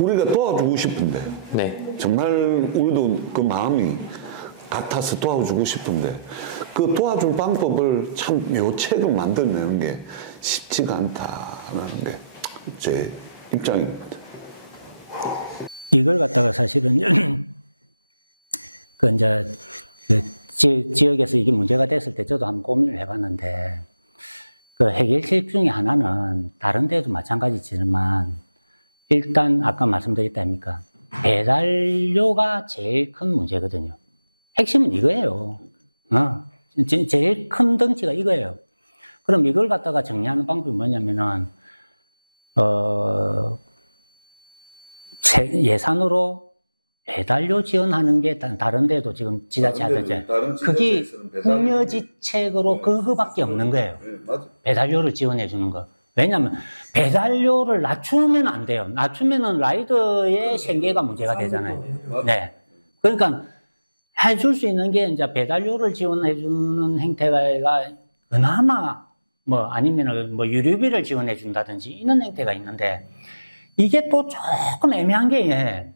우리가 도와주고 싶은데, 네. 정말 우리도 그 마음이 같아서 도와주고 싶은데 그 도와줄 방법을 참 요책을 만들어내는 게 쉽지가 않다는 제 입장입니다. 이걸 갖다가 사실은 그 이제 지역에서 이게 문제가 됐을 때 저도 한번 고민을 해봤는데 그 해결책 중에 하나는 다른 데도 마찬가지지만 일단 아까 말씀드렸다 아닙니까? 배달료가 제일 큰 문제거든요. 핵심은 이거예요. 제일 큰 덩치가 이거예요. 그럼 이걸 갖다가 정리하는 방법이 뭐냐면은 예산으로 배달료 지원하는 게 다른 데도 지금 지자체 하던데 그게 국려지책으로 그거밖에 없는 거예요. 배달료를 지원해 주는 거. 왜냐하면 배달료를 낮추면 안 돼요. 낮추면은 라이더의 생계가 문제가 되잖아요. 네. 그러니까 해줄 수 있는 게 이제 배달료를 지원해 주는 행태가 그나마 뭐 아니면은 뭐 유류비를 지원해 준다든지 이런 행태가 있는데 이게 또 조금 애매한 게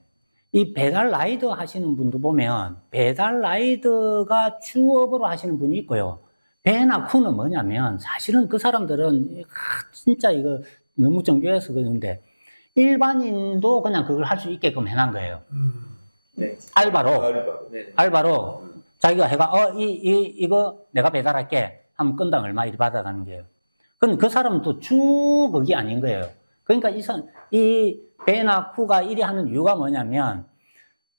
이 배달 라이더 하시는 분도 보면 배달 라이더가 주업으로 하시는 분이 있고요. 배나 쿠는 뭐냐면 사실은 그 사람들은 진짜 이거 너무 정교해서 그러는데 일반인도 그냥 그걸 할 수 있게끔 해놓은 거예요. 네. 알바로 자기가 해가 이거 내가 배달할게 하면 건당 얼마 이리 받아가는 거예요. 근데 그 사람은 또 주업이 아닌 거예요. 그러니까 이 배나 쿠가 이리 하는 이유가 뭐냐면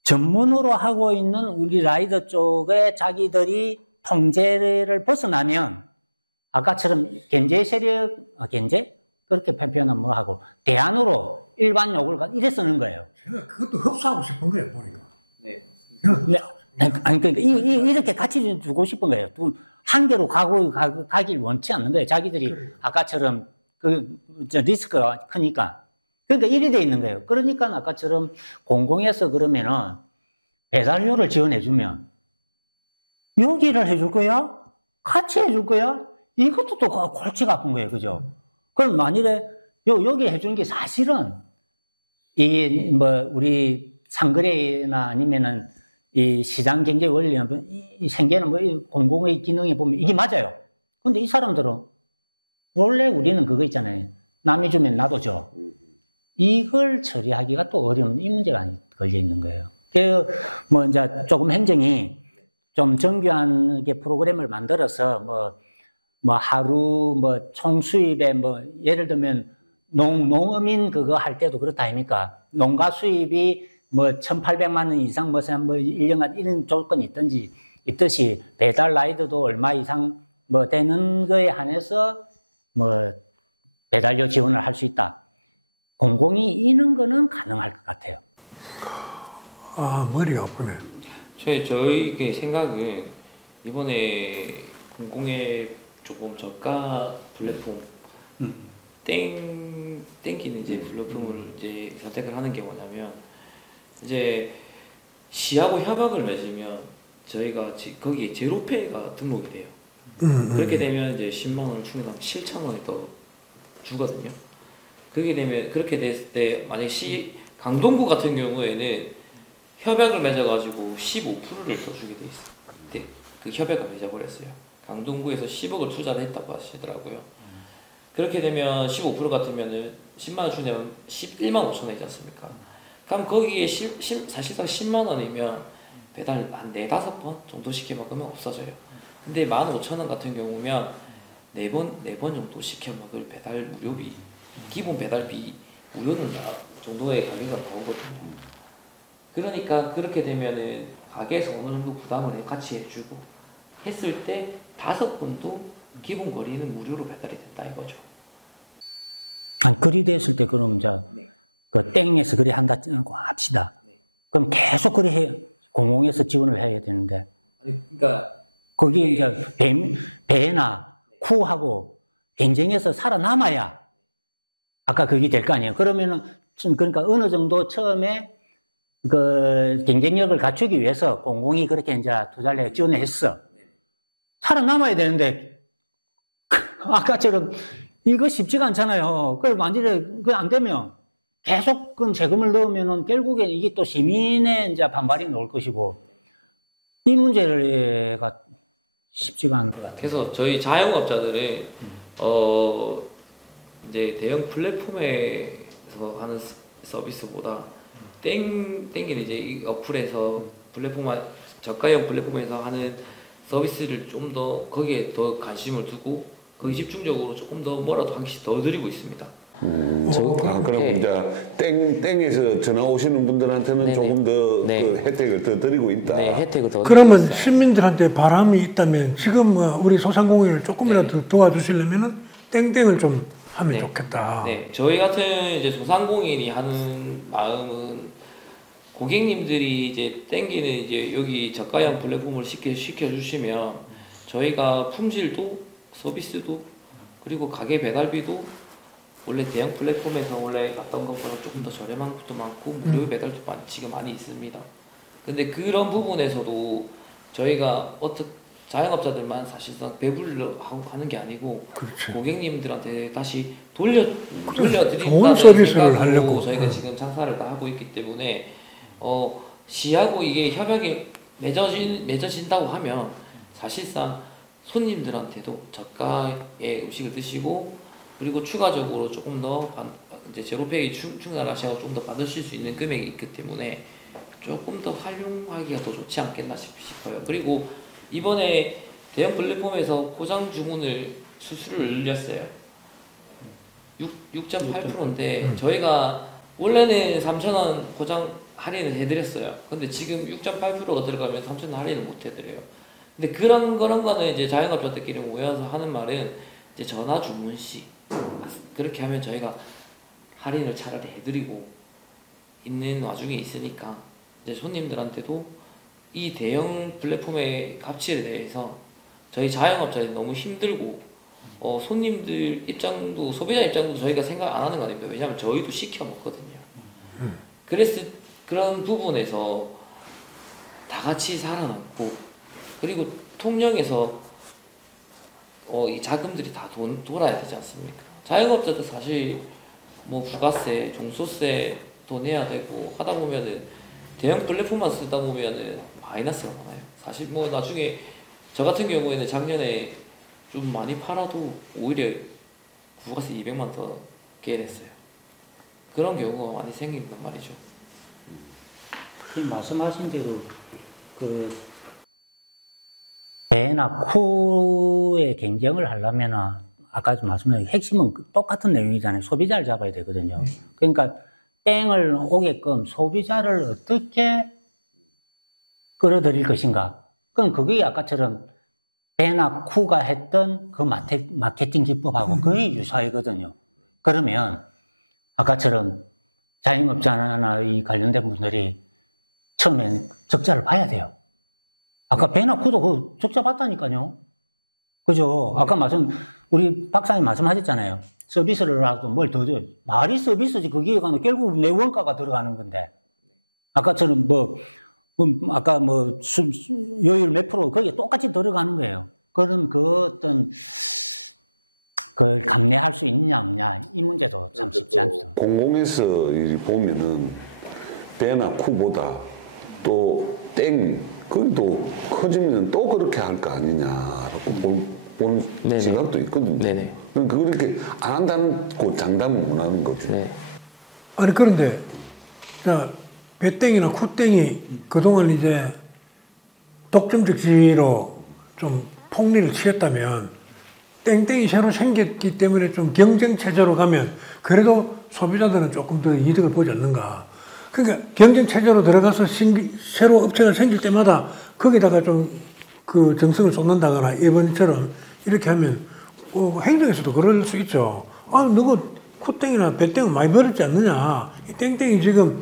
전문으로 하고 있는 우리 라이더 쪽에 자기들이 통제를 벗어나면 아까처럼 견제 세력, 견제? 그렇게 표현하면 뭐 하고 대안으로 일반 욕을 이래 쓰는 거예요. 제가 그것도 흡수하고 싶은 거예요, 보니까. 네. 아니, 그러니까 이렇게 같이 두고 싶은 거예요. 한 개로 가길 원치 않는 거예요. 자기들이 아까처럼 리스크가 크니까. 그러니까 이리 돼 있는 거예요. 그러니까 아까처럼 공공에서 그러면은 배달료를 지원해주면 여기를 해줄 거야? 같이 해줄 거야? 이것도 또 골치가 아픈 거예요. 그죠? 그럼 만일에 여기 해주는 게 사실은 우리 상거래나 아니면은 이 시장 경제 원리나 이 생계는 공공의 기능에 보면 이게 맞아요. 근데 이 사람들은 원래 우리는 그거 있잖아요. 남이 주면 나도 줘. 이걸 처리하기가 또 어려운 이 문제가 걸려 있는 거예요. 이제 조금 행정이 좀 정교하게 프로그램을 만들어서 하루 총 수입에 예를 들면 농어민 그거 할 때도 그렇다 아닙니까? 농가 수입이 1,800만 원 이상 1년간 이런 조건이 있듯이 배달 라이더도 얼마 이상 되는 거에 한해서 배달료 지원을 할 수 있다. 공공이 이런 거는 가능할 것 같아요. 머리가 아프네. 저희 생각은 이번에 공공의 조금 저가 플랫폼 땡기는 이제 플랫폼을 이제 선택을 하는 게 뭐냐면 이제 시하고 협약을 맺으면 저희가 거기에 제로페이가 등록이 돼요. 그렇게 되면 이제 10만 원을 충당하면 7천 원이 더 주거든요. 그렇게 됐을 때 만약 강동구 같은 경우에는 협약을 맺어가지고 15%를 더 주게 돼 있어요. 그때 그 협약을 맺어버렸어요. 강동구에서 10억을 투자를 했다고 하시더라고요. 그렇게 되면 15% 같으면은 10만 원 주면 11만 5천 원이지 않습니까? 그럼 거기에 사실상 10만 원이면 배달 한 4-5번 정도 시켜 먹으면 없어져요. 근데 15,000원 같은 경우면 4번 정도 시켜 먹을 배달 무료비, 기본 배달비 무료는 정도의 가격이 나오거든요. 그러니까 그렇게 되면은 가게에서 어느 정도 부담을 같이 해주고 했을 때 5번도 기본 거리는 무료로 배달이 된다 이거죠. 그리 됐을 때 그럼 이제 그 땡에서 그리 한다고 합시다. 그럼 계속 그리 공공에서 지원을 해야 되는데. 그러니까 거기 이제 배나 쿠하고 경쟁해서 살아남아야 아까 그게 될 거 아니에요. 그러면은 그러니까 어느 정도 처음에 그 경쟁력을 갖추기 위해서 공공이 그렇게 이제 투자를 지원을 했어. 살아남아야 되는데 아까처럼 이거 쉽지가 않잖아요. 그걸 만약에 그 안 되면 계속 그 세금을 넣으면은 결국엔 이게 또 시민의 이제 반발이 나올 것이고 이 문제가 쉽지가 않은 것 같아요. 그래서 저희 자영업자들은 이제 대형 플랫폼에서 하는 서비스보다 땡기는 이제 이 어플에서 저가형 플랫폼에서 하는 서비스를 좀 더 거기에 더 관심을 두고 거기 집중적으로 조금 더 뭐라도 한 개씩 더 드리고 있습니다. 그럼 예. 이제 땡에서 전화 오시는 분들한테는 네네. 조금 더 네. 그 혜택을 더 드리고 있다. 네, 혜택을 더. 그러면 시민들한테 바람이 있다면 지금 우리 소상공인을 조금이라도 도와주시려면은 땡땡을 좀 하면 네. 좋겠다. 네, 저희 같은 이제 소상공인이 하는 마음은 고객님들이 이제 땡기는 이제 여기 저가형 플랫폼을 시켜주시면 저희가 품질도 서비스도 그리고 가게 배달비도 원래 대형 플랫폼에서 원래 갔던 것보다 조금 더 저렴한 것도 많고 무료 배달도 지금 많이 있습니다. 근데 그런 부분에서도 저희가 자영업자들만 사실상 배불러 하는 게 아니고 그렇지. 고객님들한테 다시 돌려드린다는 좋은 서비스를 생각으로 하려고. 저희가 지금 장사를 다 하고 있기 때문에 시하고 이게 협약이 맺어진다고 하면 사실상 손님들한테도 저가의 음식을 드시고 그리고 추가적으로 조금 더 이제 제로페이 충전하셔서 좀 더 받으실 수 있는 금액이 있기 때문에 조금 더 활용하기가 더 좋지 않겠나 싶어요. 그리고 이번에 대형 플랫폼에서 포장 주문을 수수료를 늘렸어요. 6.8%인데 저희가 원래는 3,000원 포장 할인을 해드렸어요. 근데 지금 6.8%가 들어가면 3,000원 할인을 못 해드려요. 근데 그런 거는 이제 자영업자들끼리 모여서 하는 말은 이제 전화 주문 시 그렇게 하면 저희가 할인을 차라리 해드리고 있는 와중에 있으니까 이제 손님들한테도 이 대형 플랫폼의 가치에 대해서 저희 자영업자들이 너무 힘들고 손님들 입장도 소비자 입장도 저희가 생각 안 하는 거 아닙니다. 왜냐하면 저희도 시켜 먹거든요. 그래서 그런 부분에서 다 같이 살아남고 그리고 통영에서 이 자금들이 다 돌아야 되지 않습니까? 자영업자도 사실 뭐 부가세, 종소세 도 내야 되고 하다 보면은 대형 플랫폼만 쓰다 보면은 마이너스가 많아요. 사실 뭐 나중에 저 같은 경우에는 작년에 좀 많이 팔아도 오히려 부가세 200만 더 깨냈어요. 그런 경우가 많이 생긴단 말이죠. 말씀하신 대로 그 배나 쿠의 경쟁을 하려면 아까 말씀드린 핵심은 똑같은 내용이잖아요. 소비자를 잡아야 되거든요. 그러니까 땡을 오게끔 소비자를 어떻게 끌어들일 것인가. 그럼 그게 아까처럼 배나 쿠가 했던 그 마케팅 기법하고 거의 유사하거든요. 그러면 아까처럼 자영업자나 이 관련된 분들이 처음엔 적자를 봐야 돼요. 아까 배나 쿠도 그 적자 봤다니까요. 그죠? 아까 우리 박사님 말씀하셨잖아요. 서비스를라도 뭘 더 줘요. 말이 서비스지. 거기에 가면 결국 내 원가가 들어가는 건데. 아까처럼 아까 요율 몇 프로 거기에 똑같이 들어가는 거예요. 그럼 그걸 감내할 수 있냐 없냐 이 문제도 참 쉽지 않죠. 공공에서 보면은 배나 쿠보다 또 땡 그래도 커지면 또 그렇게 할 거 아니냐 본 생각도 있거든요. 네네. 그럼 그렇게 안 한다는 장담은 못 하는 거죠. 네. 아니 그런데 자 배땡이나 쿠땡이 그동안 이제 독점적 지위로 좀 폭리를 취했다면 땡땡이 새로 생겼기 때문에 좀 경쟁 체제로 가면 그래도 소비자들은 조금 더 이득을 보지 않는가. 그러니까 경쟁 체제로 들어가서 새로 업체가 생길 때마다 거기다가 좀 그 정성을 쏟는다거나 이번처럼 이렇게 하면 행정에서도 그럴 수 있죠. 너가 쿠땡이나 배땡은 많이 벌었지 않느냐. 이 땡땡이 지금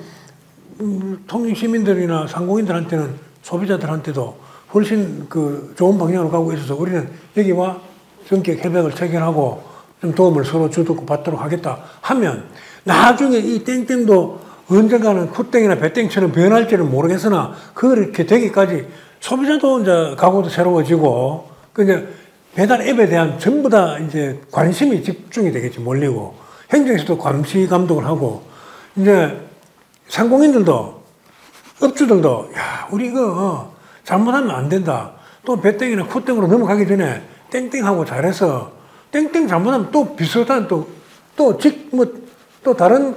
통영 시민들이나 상공인들한테는 소비자들한테도 훨씬 그 좋은 방향으로 가고 있어서 우리는 여기 와 전격 협약을 체결하고 좀 도움을 서로 주도록 받도록 하겠다 하면 나중에 이 땡땡도 언젠가는 쿠땡이나 배땡처럼 변할지는 모르겠으나 그렇게 되기까지 소비자도 이제 각오도 새로워지고 이제 배달 앱에 대한 전부 다 이제 관심이 집중이 되겠지 몰리고 행정에서도 감시 감독을 하고 이제 상공인들도 업주들도 야 우리 이거 잘못하면 안 된다. 또 배땡이나 쿠땡으로 넘어가기 전에 땡땡하고 잘해서 땡땡 잘못하면 또 비슷한 또 다른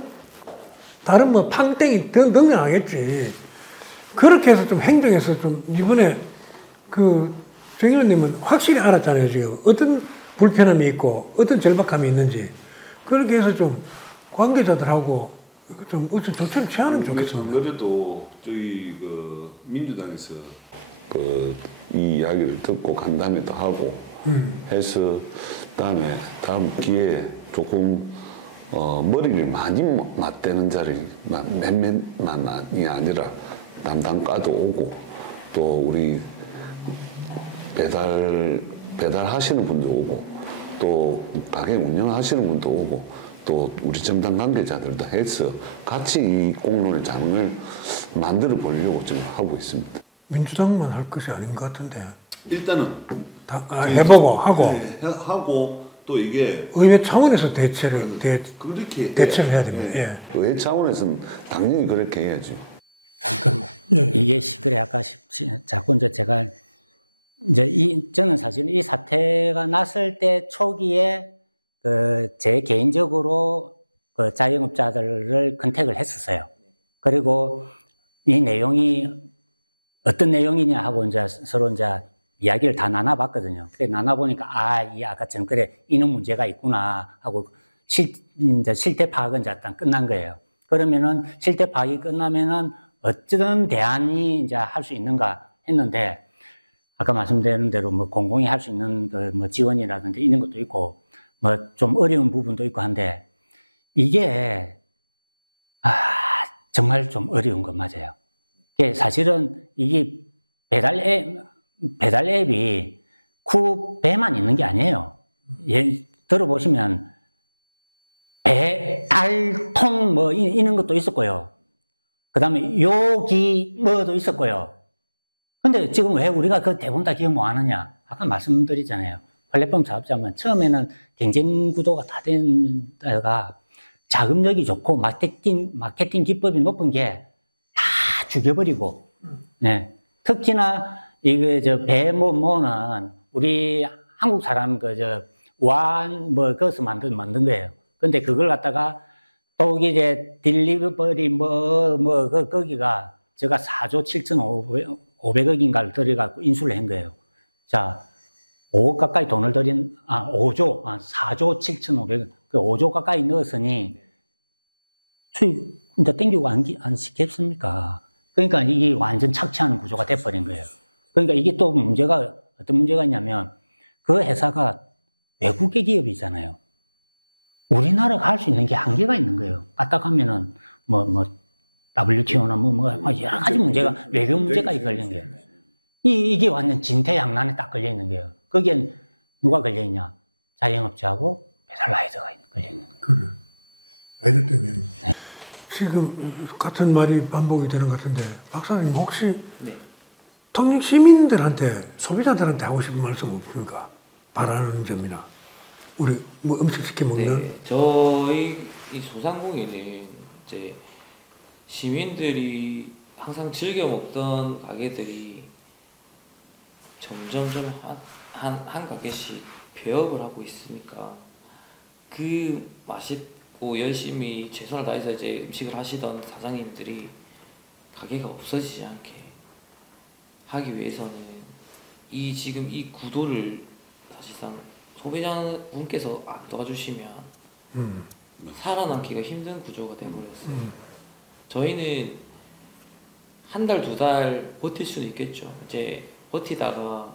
뭐 팡땡이 더 능력하겠지. 그렇게 해서 좀 행정에서 좀 이번에 그 정의원님은 확실히 알았잖아요. 지금 어떤 불편함이 있고 어떤 절박함이 있는지. 그렇게 해서 좀 관계자들하고 좀 어떤 조치를 취하는 게 좋겠습니다. 그래도 저희 그 민주당에서 이 이야기를 듣고 간담회도 하고 해서 다음 기회에 조금 머리를 많이 맞대는 자리 몇몇만이 아니라 담당과도 오고 또 우리 배달하시는 분도 오고 또 가게 운영하시는 분도 오고 또 우리 정당 관계자들도 해서 같이 이 공론의 장을 만들어 보려고 지금 하고 있습니다. 민주당만 할 것이 아닌 것 같은데. 일단은 해보고 하고. 네, 하고 또 이게 의회 차원에서 대체를 해야 됩니다. 예. 의회 차원에서는 당연히 그렇게 해야죠. 이게 그래 아까 자꾸 이제 제가 저는 사실 이 사태가 났을 때 초기에 제 개인적으로 자영업자들을 컨택을 했었어요. 그리고 이 내용이 어떤 내용이냐 하고 이제 서로 이제 이야기를 다 나눠봤거든요. 그래 나눠보니까 이 아까처럼 그래 이런 문제가 있구나 하고 이제 실태 파악은 이제 일단 끝난 거예요. 그러면은 실태 파악이 끝나면은 어떤 대안이 이제 할 수 있는가 했는데 아까 말씀드린 대로 뭐 공공이 할 수 있는 뭐 지원이라든지 이런 것도 있고 뭐 좀 어려운 부분도 있고 한데 이게 정말 좀 어려운 건 맞아요. 이게 사실은 이게 배달 앱이 쿠배만 있는 게 아니에요. 들어보시면 배달통 뭐 이런 것도 있었고요. 그 다음에 요기 뭐도 있었고요. 근데 지금 왜 우리가 그 대부분 다 기억 못 하느냐? 아까 말씀드리잖아요. 플랫폼 사업자면 처음에는 경쟁 구도가 다 된 데가 자금력이 좋고 마케팅 기법이 높은 게 다 죽여버리고, 네. 특히나 이게 배모는 우리 한국 사람 그것을 만든 거예요. 근데 그걸 갖다가 또 이제 딜리버리 거기가 제가 4조 7,500억인가를 들여갖고 인수를 한 거예요. 자, 5억 가까이 돈을 들인, 4조 7,500억, 5조 가까이 넣었으니 수익 진짜 땡기고 안 시켰습니까? 그러니까 이게 완전 착취하는 구조가 돼버린 거예요. 그러니까 이게 또 어떤 문제가 있냐면 그 회사가 외국의 기업이잖아요. 우리나라가 할 수 있는 게 한계가 있는 거예요. 까딱하면은 WTO나 여러 가지 문제가 외교 문제까지 걸린 거예요. 이게 완전 진퇴양난에 딱 걸려 있는 거예요. 거기엔 누가 걸려 있냐? 자영업자하고 배달 라이더가 걸려 있는 거예요. 그래. 라이더 때문에. 네. 지금 같은 말이 반복이 되는 것 같은데 박사님 혹시 통영 시민들한테 소비자들한테 하고 싶은 말씀 없습니까? 바라는 점이나 우리 뭐 음식 시켜 먹는. 네, 저희 이 소상공인은 이제 시민들이 항상 즐겨 먹던 가게들이 점점점 한 가게씩 폐업을 하고 있으니까 그 맛있고 열심히 최선을 다해서 이제 음식을 하시던 사장님들이 가게가 없어지지 않게 하기 위해서는 지금 이 구도를 사실상 소비자분께서 안 도와주시면 살아남기가 힘든 구조가 되어버렸어요. 저희는 한 달, 두 달 버틸 수는 있겠죠. 이제 버티다가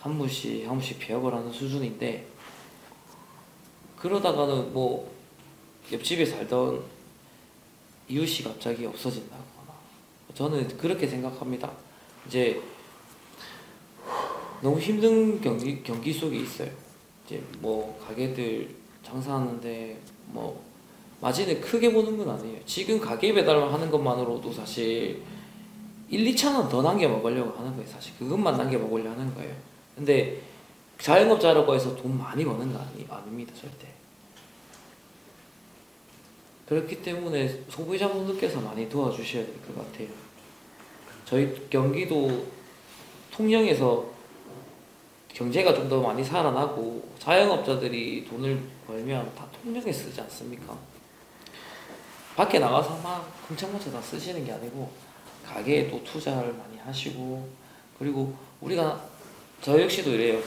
한 번씩 폐업을 하는 수준인데 그러다가는 뭐 옆집에 살던 이웃이 갑자기 없어진다거나 저는 그렇게 생각합니다. 이제 너무 힘든 경기 속에 있어요. 이제 뭐 가게들 장사하는데 뭐 마진을 크게 보는 건 아니에요. 지금 가게 배달만 하는 것만으로도 사실 1, 2천 원 더 남겨 먹으려고 하는 거예요. 사실 그것만 남겨 먹으려고 하는 거예요. 근데 자영업자라고 해서 돈 많이 버는 거 아닙니다. 절대. 그렇기 때문에 소비자분들께서 많이 도와주셔야 될 것 같아요. 저희 경기도 통영에서 경제가 좀 더 많이 살아나고 자영업자들이 돈을 벌면 다 통장에 쓰지 않습니까? 밖에 나가서 막 흥청망청 다 쓰시는 게 아니고 가게에 또 투자를 많이 하시고, 그리고 우리가 저 역시도 이래요.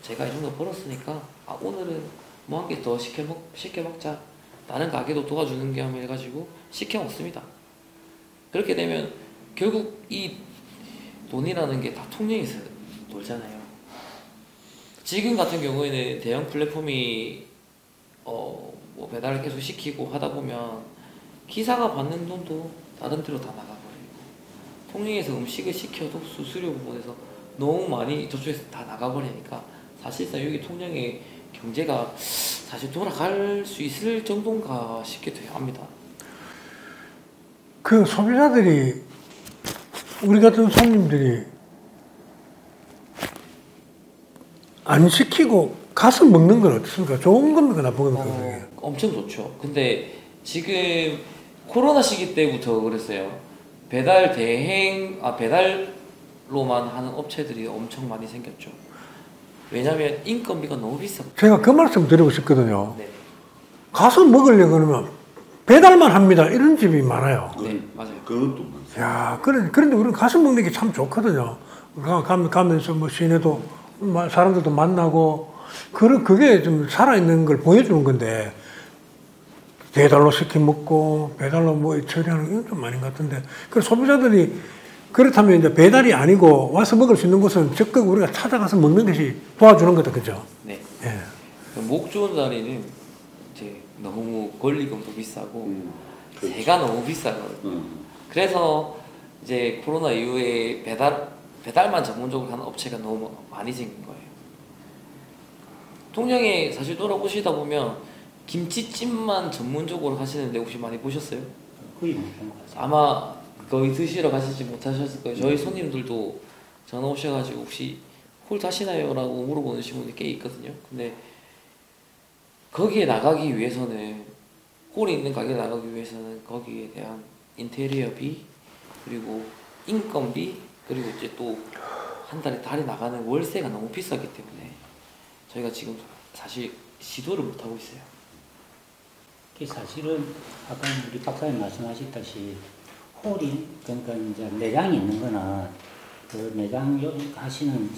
제가 이 정도 벌었으니까 오늘은 뭐 한 개 더 시켜 먹자. 다른 가게도 도와주는 겸 해가지고 시켜 먹습니다. 그렇게 되면 결국 이 돈이라는 게 다 통영에서 돌잖아요. 지금 같은 경우에는 대형 플랫폼이 뭐 배달을 계속 시키고 하다 보면 기사가 받는 돈도 다른 데로 다 나가버리고, 통영에서 음식을 시켜도 수수료 부분에서 너무 많이 저쪽에서 다 나가버리니까 사실상 여기 통영의 경제가 사실 돌아갈 수 있을 정도인가 싶기도 합니다. 그 소비자들이, 우리 같은 손님들이 안 시키고 가서 먹는 건 어떻습니까? 좋은 겁니까? 나쁜 겁니까? 그게? 엄청 좋죠. 근데 지금 코로나 시기 때부터 그랬어요. 배달로만 하는 업체들이 엄청 많이 생겼죠. 왜냐면 인건비가 너무 비싸. 제가 그 말씀 드리고 싶거든요. 네, 가서 먹으려고 그러면 배달만 합니다. 이런 집이 많아요. 네, 맞아요. 그건 또 많습니다. 야, 그런데 우리는 가서 먹는 게 참 좋거든요. 가면서 뭐 시내도 사람들도 만나고, 그게 좀 살아있는 걸 보여주는 건데, 배달로 시켜 먹고, 배달로 뭐 처리하는 건 좀 아닌 것 같은데, 그 소비자들이 그렇다면 이제 배달이 아니고 와서 먹을 수 있는 곳은 적극 우리가 찾아가서 먹는 것이 도와주는 거다, 그죠? 네. 예. 목 좋은 자리는 이제 너무 권리금도 비싸고 그렇죠. 세가 너무 비싸거든요. 그래서 이제 코로나 이후에 배달만 전문적으로 하는 업체가 너무 많이 생긴 거예요. 통영에 사실 돌아보시다 보면 김치찜만 전문적으로 하시는데 혹시 많이 보셨어요? 거의 못본 것 같아요. 아마 거의 드시러 가시지 못하셨을 거예요. 저희 손님들도 전화 오셔가지고 혹시 홀 타시나요? 라고 물어보는 분이 꽤 있거든요. 근데 거기에 나가기 위해서는, 홀이 있는 가게에 나가기 위해서는 거기에 대한 인테리어비, 그리고 인건비, 그리고 이제 또 한 달에 나가는 월세가 너무 비싸기 때문에 저희가 지금 사실 시도를 못 하고 있어요. 사실은 아까 우리 박사님 말씀하셨다시피 홀이, 그러니까 이제 매장이 있는 거는 그 매장 하시는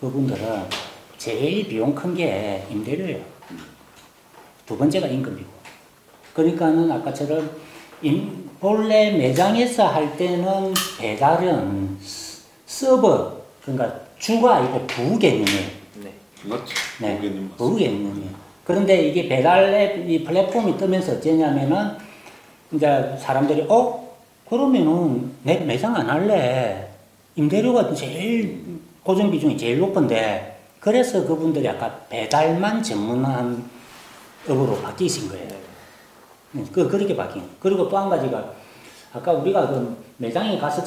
그분들은 제일 비용 큰 게 임대료예요. 두 번째가 임금이고. 그러니까는 아까처럼 본래 매장에서 할 때는 배달은 서버, 그러니까 주가 아니고 부 개념이에요. 네. 맞죠? 네, 부 개념이에요. 그런데 이게 배달 앱, 이 플랫폼이 뜨면서 어쩌냐면은 이제 사람들이 그러면은 내 매장 안 할래. 임대료가 제일 고정 비중이 제일 높은데, 그래서 그분들이 아까 배달만 전문한 업으로 바뀌신 거예요. 그렇게 바뀐. 그리고 또 한 가지가 아까 우리가 그 매장에 가서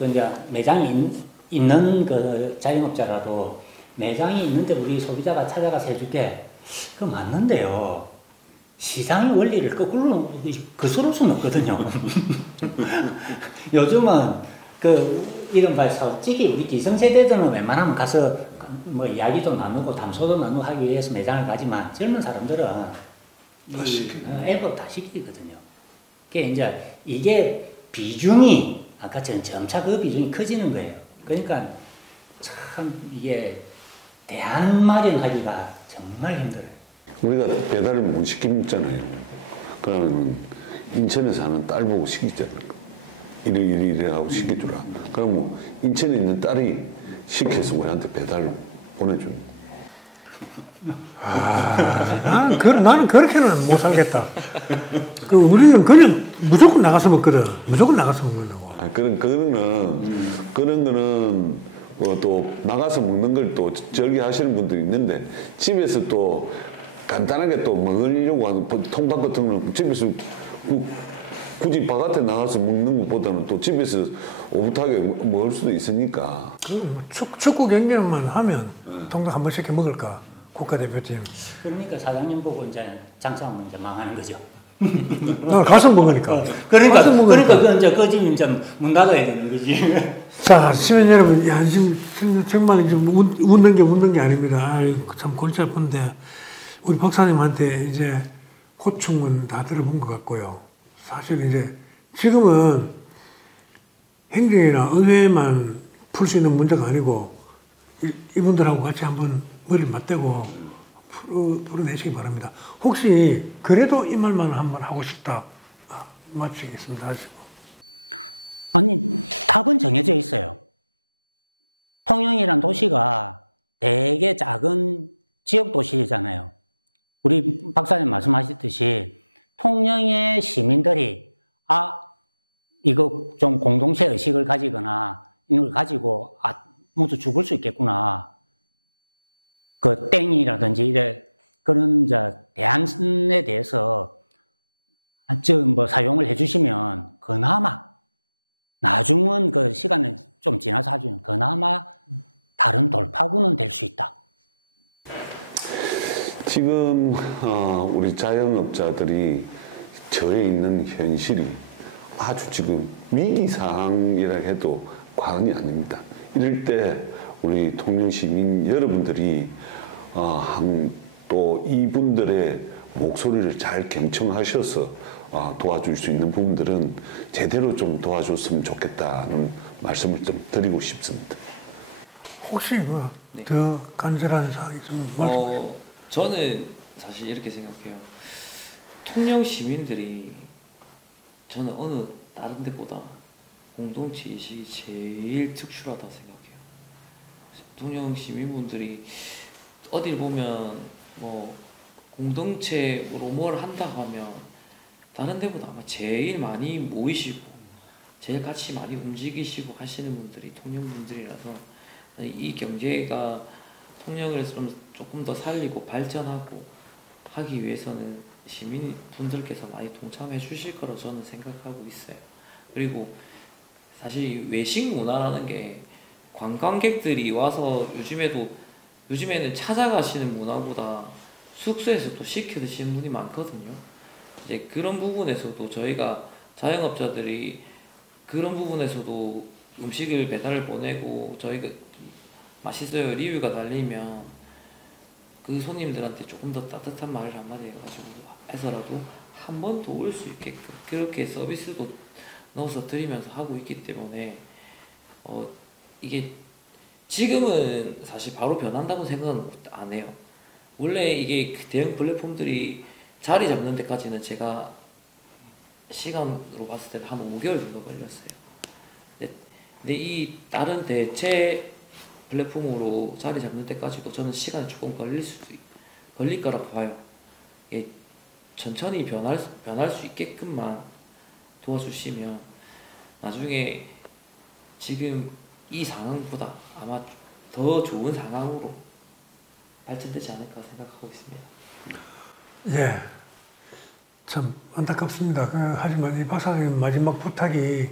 이제 매장이 있는 그 자영업자라도 매장이 있는데 우리 소비자가 찾아가서 해줄게. 그거 맞는데요. 시장의 원리를 거꾸로 거스를 수는 없거든요. 요즘은 이른바 솔직히 우리 기성세대들은 웬만하면 가서 뭐 이야기도 나누고 담소도 나누고 하기 위해서 매장을 가지만, 젊은 사람들은 앱으로 다 시키거든요. 이제 이게 비중이 아까처럼 점차 그 비중이 커지는 거예요. 그러니까 참 이게 대안 마련하기가 정말 힘들어요. 우리가 배달을 못 시키잖아요. 그럼 인천에서 하는 딸 보고 시키잖아요. 이래 하고 시켜주라. 그럼 뭐 인천에 있는 딸이 시켜서 우리한테 배달로 보내줘. 나는 그렇게는 못 살겠다. 우리는 그냥 무조건 나가서 먹거든. 무조건 나가서 먹는다고. 그런 거는 또 나가서 먹는 걸 또 저기 하시는 분도 있는데, 집에서 또 간단하게 또 먹으려고 하는 또 통닭 같은 거는 집에서 굳이 바깥에 나가서 먹는 것보다는 또 집에서 오붓하게 먹을 수도 있으니까. 축구 경기만 하면 통닭 한 번 시켜 먹을까? 국가대표팀. 그러니까 사장님 보고 이제 장사하면 이제 망하는 거죠. 가서 먹으니까. 그러니까 가서 먹으니까. 그건 이제 꺼지면 이제 문 닫아야 되는 거지. 자, 시민 여러분, 야, 지금 정말 좀 웃는 게 아닙니다. 아이고, 참 골치 아픈데, 우리 박사님한테 이제 고충은 다 들어본 것 같고요. 사실 이제 지금은 행정이나 의회만 풀 수 있는 문제가 아니고, 이분들하고 같이 한번 머리를 맞대고 풀어내시기 바랍니다. 혹시 그래도 이 말만 한번 하고 싶다. 마치겠습니다. 하시고. 아니, 답은 정해져 있어요. 통영이란 도시가 되게 작은 지역 도시잖아요. 우리 박사님 말씀하셨듯이 통영의 시민들이 이거 좀 공동체 의식을 가지거나 이걸 가지고 모두 죽을 수 있겠구나. 그 땡이라든지 이래 그런 대안에 대해서 뭐 사용을 해주시면 그나마 나중은 그 시간은 좀 지나서 하죠. 그나마 다른 돌파구는 될 수 있다. 지금 우리 자영업자들이 처해 있는 현실이 아주 지금 위기 상황이라 해도 과언이 아닙니다. 이럴 때 우리 통영 시민 여러분들이 또 이분들의 목소리를 잘 경청하셔서 도와줄 수 있는 부분들은 제대로 좀 도와줬으면 좋겠다는 말씀을 드리고 싶습니다. 혹시 네. 더 간절한 사항이 좀 말씀해 저는 사실 이렇게 생각해요. 통영 시민들이 저는 어느 다른 데보다 공동체 의식이 제일 특출하다 생각해요. 통영 시민분들이 어딜 보면 뭐 공동체로 뭘 한다 하면 다른 데보다 아마 제일 많이 모이시고 제일 같이 많이 움직이시고 하시는 분들이 통영분들이라서 이 경제가 통영을 좀 조금 더 살리고 발전하고 하기 위해서는 시민분들께서 많이 동참해 주실 거라고 저는 생각하고 있어요. 그리고 사실 외식 문화라는 게 관광객들이 와서 요즘에는 찾아가시는 문화보다 숙소에서 또 시켜 드시는 분이 많거든요. 이제 그런 부분에서도 저희가 자영업자들이 그런 부분에서도 음식을 배달을 보내고 저희가 맛있어요 리뷰가 달리면 그 손님들한테 조금 더 따뜻한 말을 한마디 해가지고 해서라도 한 번 더 올 수 있게끔 그렇게 서비스도 넣어서 드리면서 하고 있기 때문에 이게 지금은 사실 바로 변한다고 생각은 안 해요. 원래 이게 대형 플랫폼들이 자리 잡는 데까지는 제가 시간으로 봤을 때는 한 5개월 정도 걸렸어요. 근데 이 다른 대체 플랫폼으로 자리 잡는 데까지도 저는 시간이 조금 걸릴 거라고 봐요. 이게 천천히 변할 수 있게끔만 도와주시면 나중에 지금 이 상황보다 아마 더 좋은 상황으로 발전되지 않을까 생각하고 있습니다. 예, 참 안타깝습니다. 하지만 이 박사님 마지막 부탁이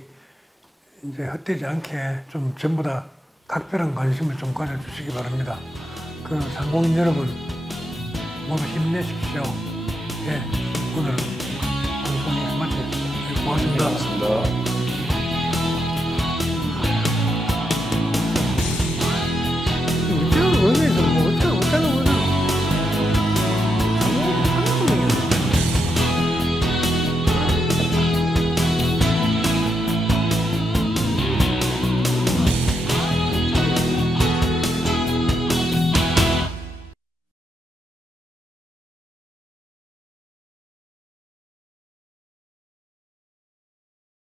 이제 헛되지 않게 좀 전부 다 각별한 관심을 좀 가져주시기 바랍니다. 상공인 여러분 모두 힘내십시오. 예, 오늘 방송을 마치겠습니다. 고맙습니다. 고맙습니다.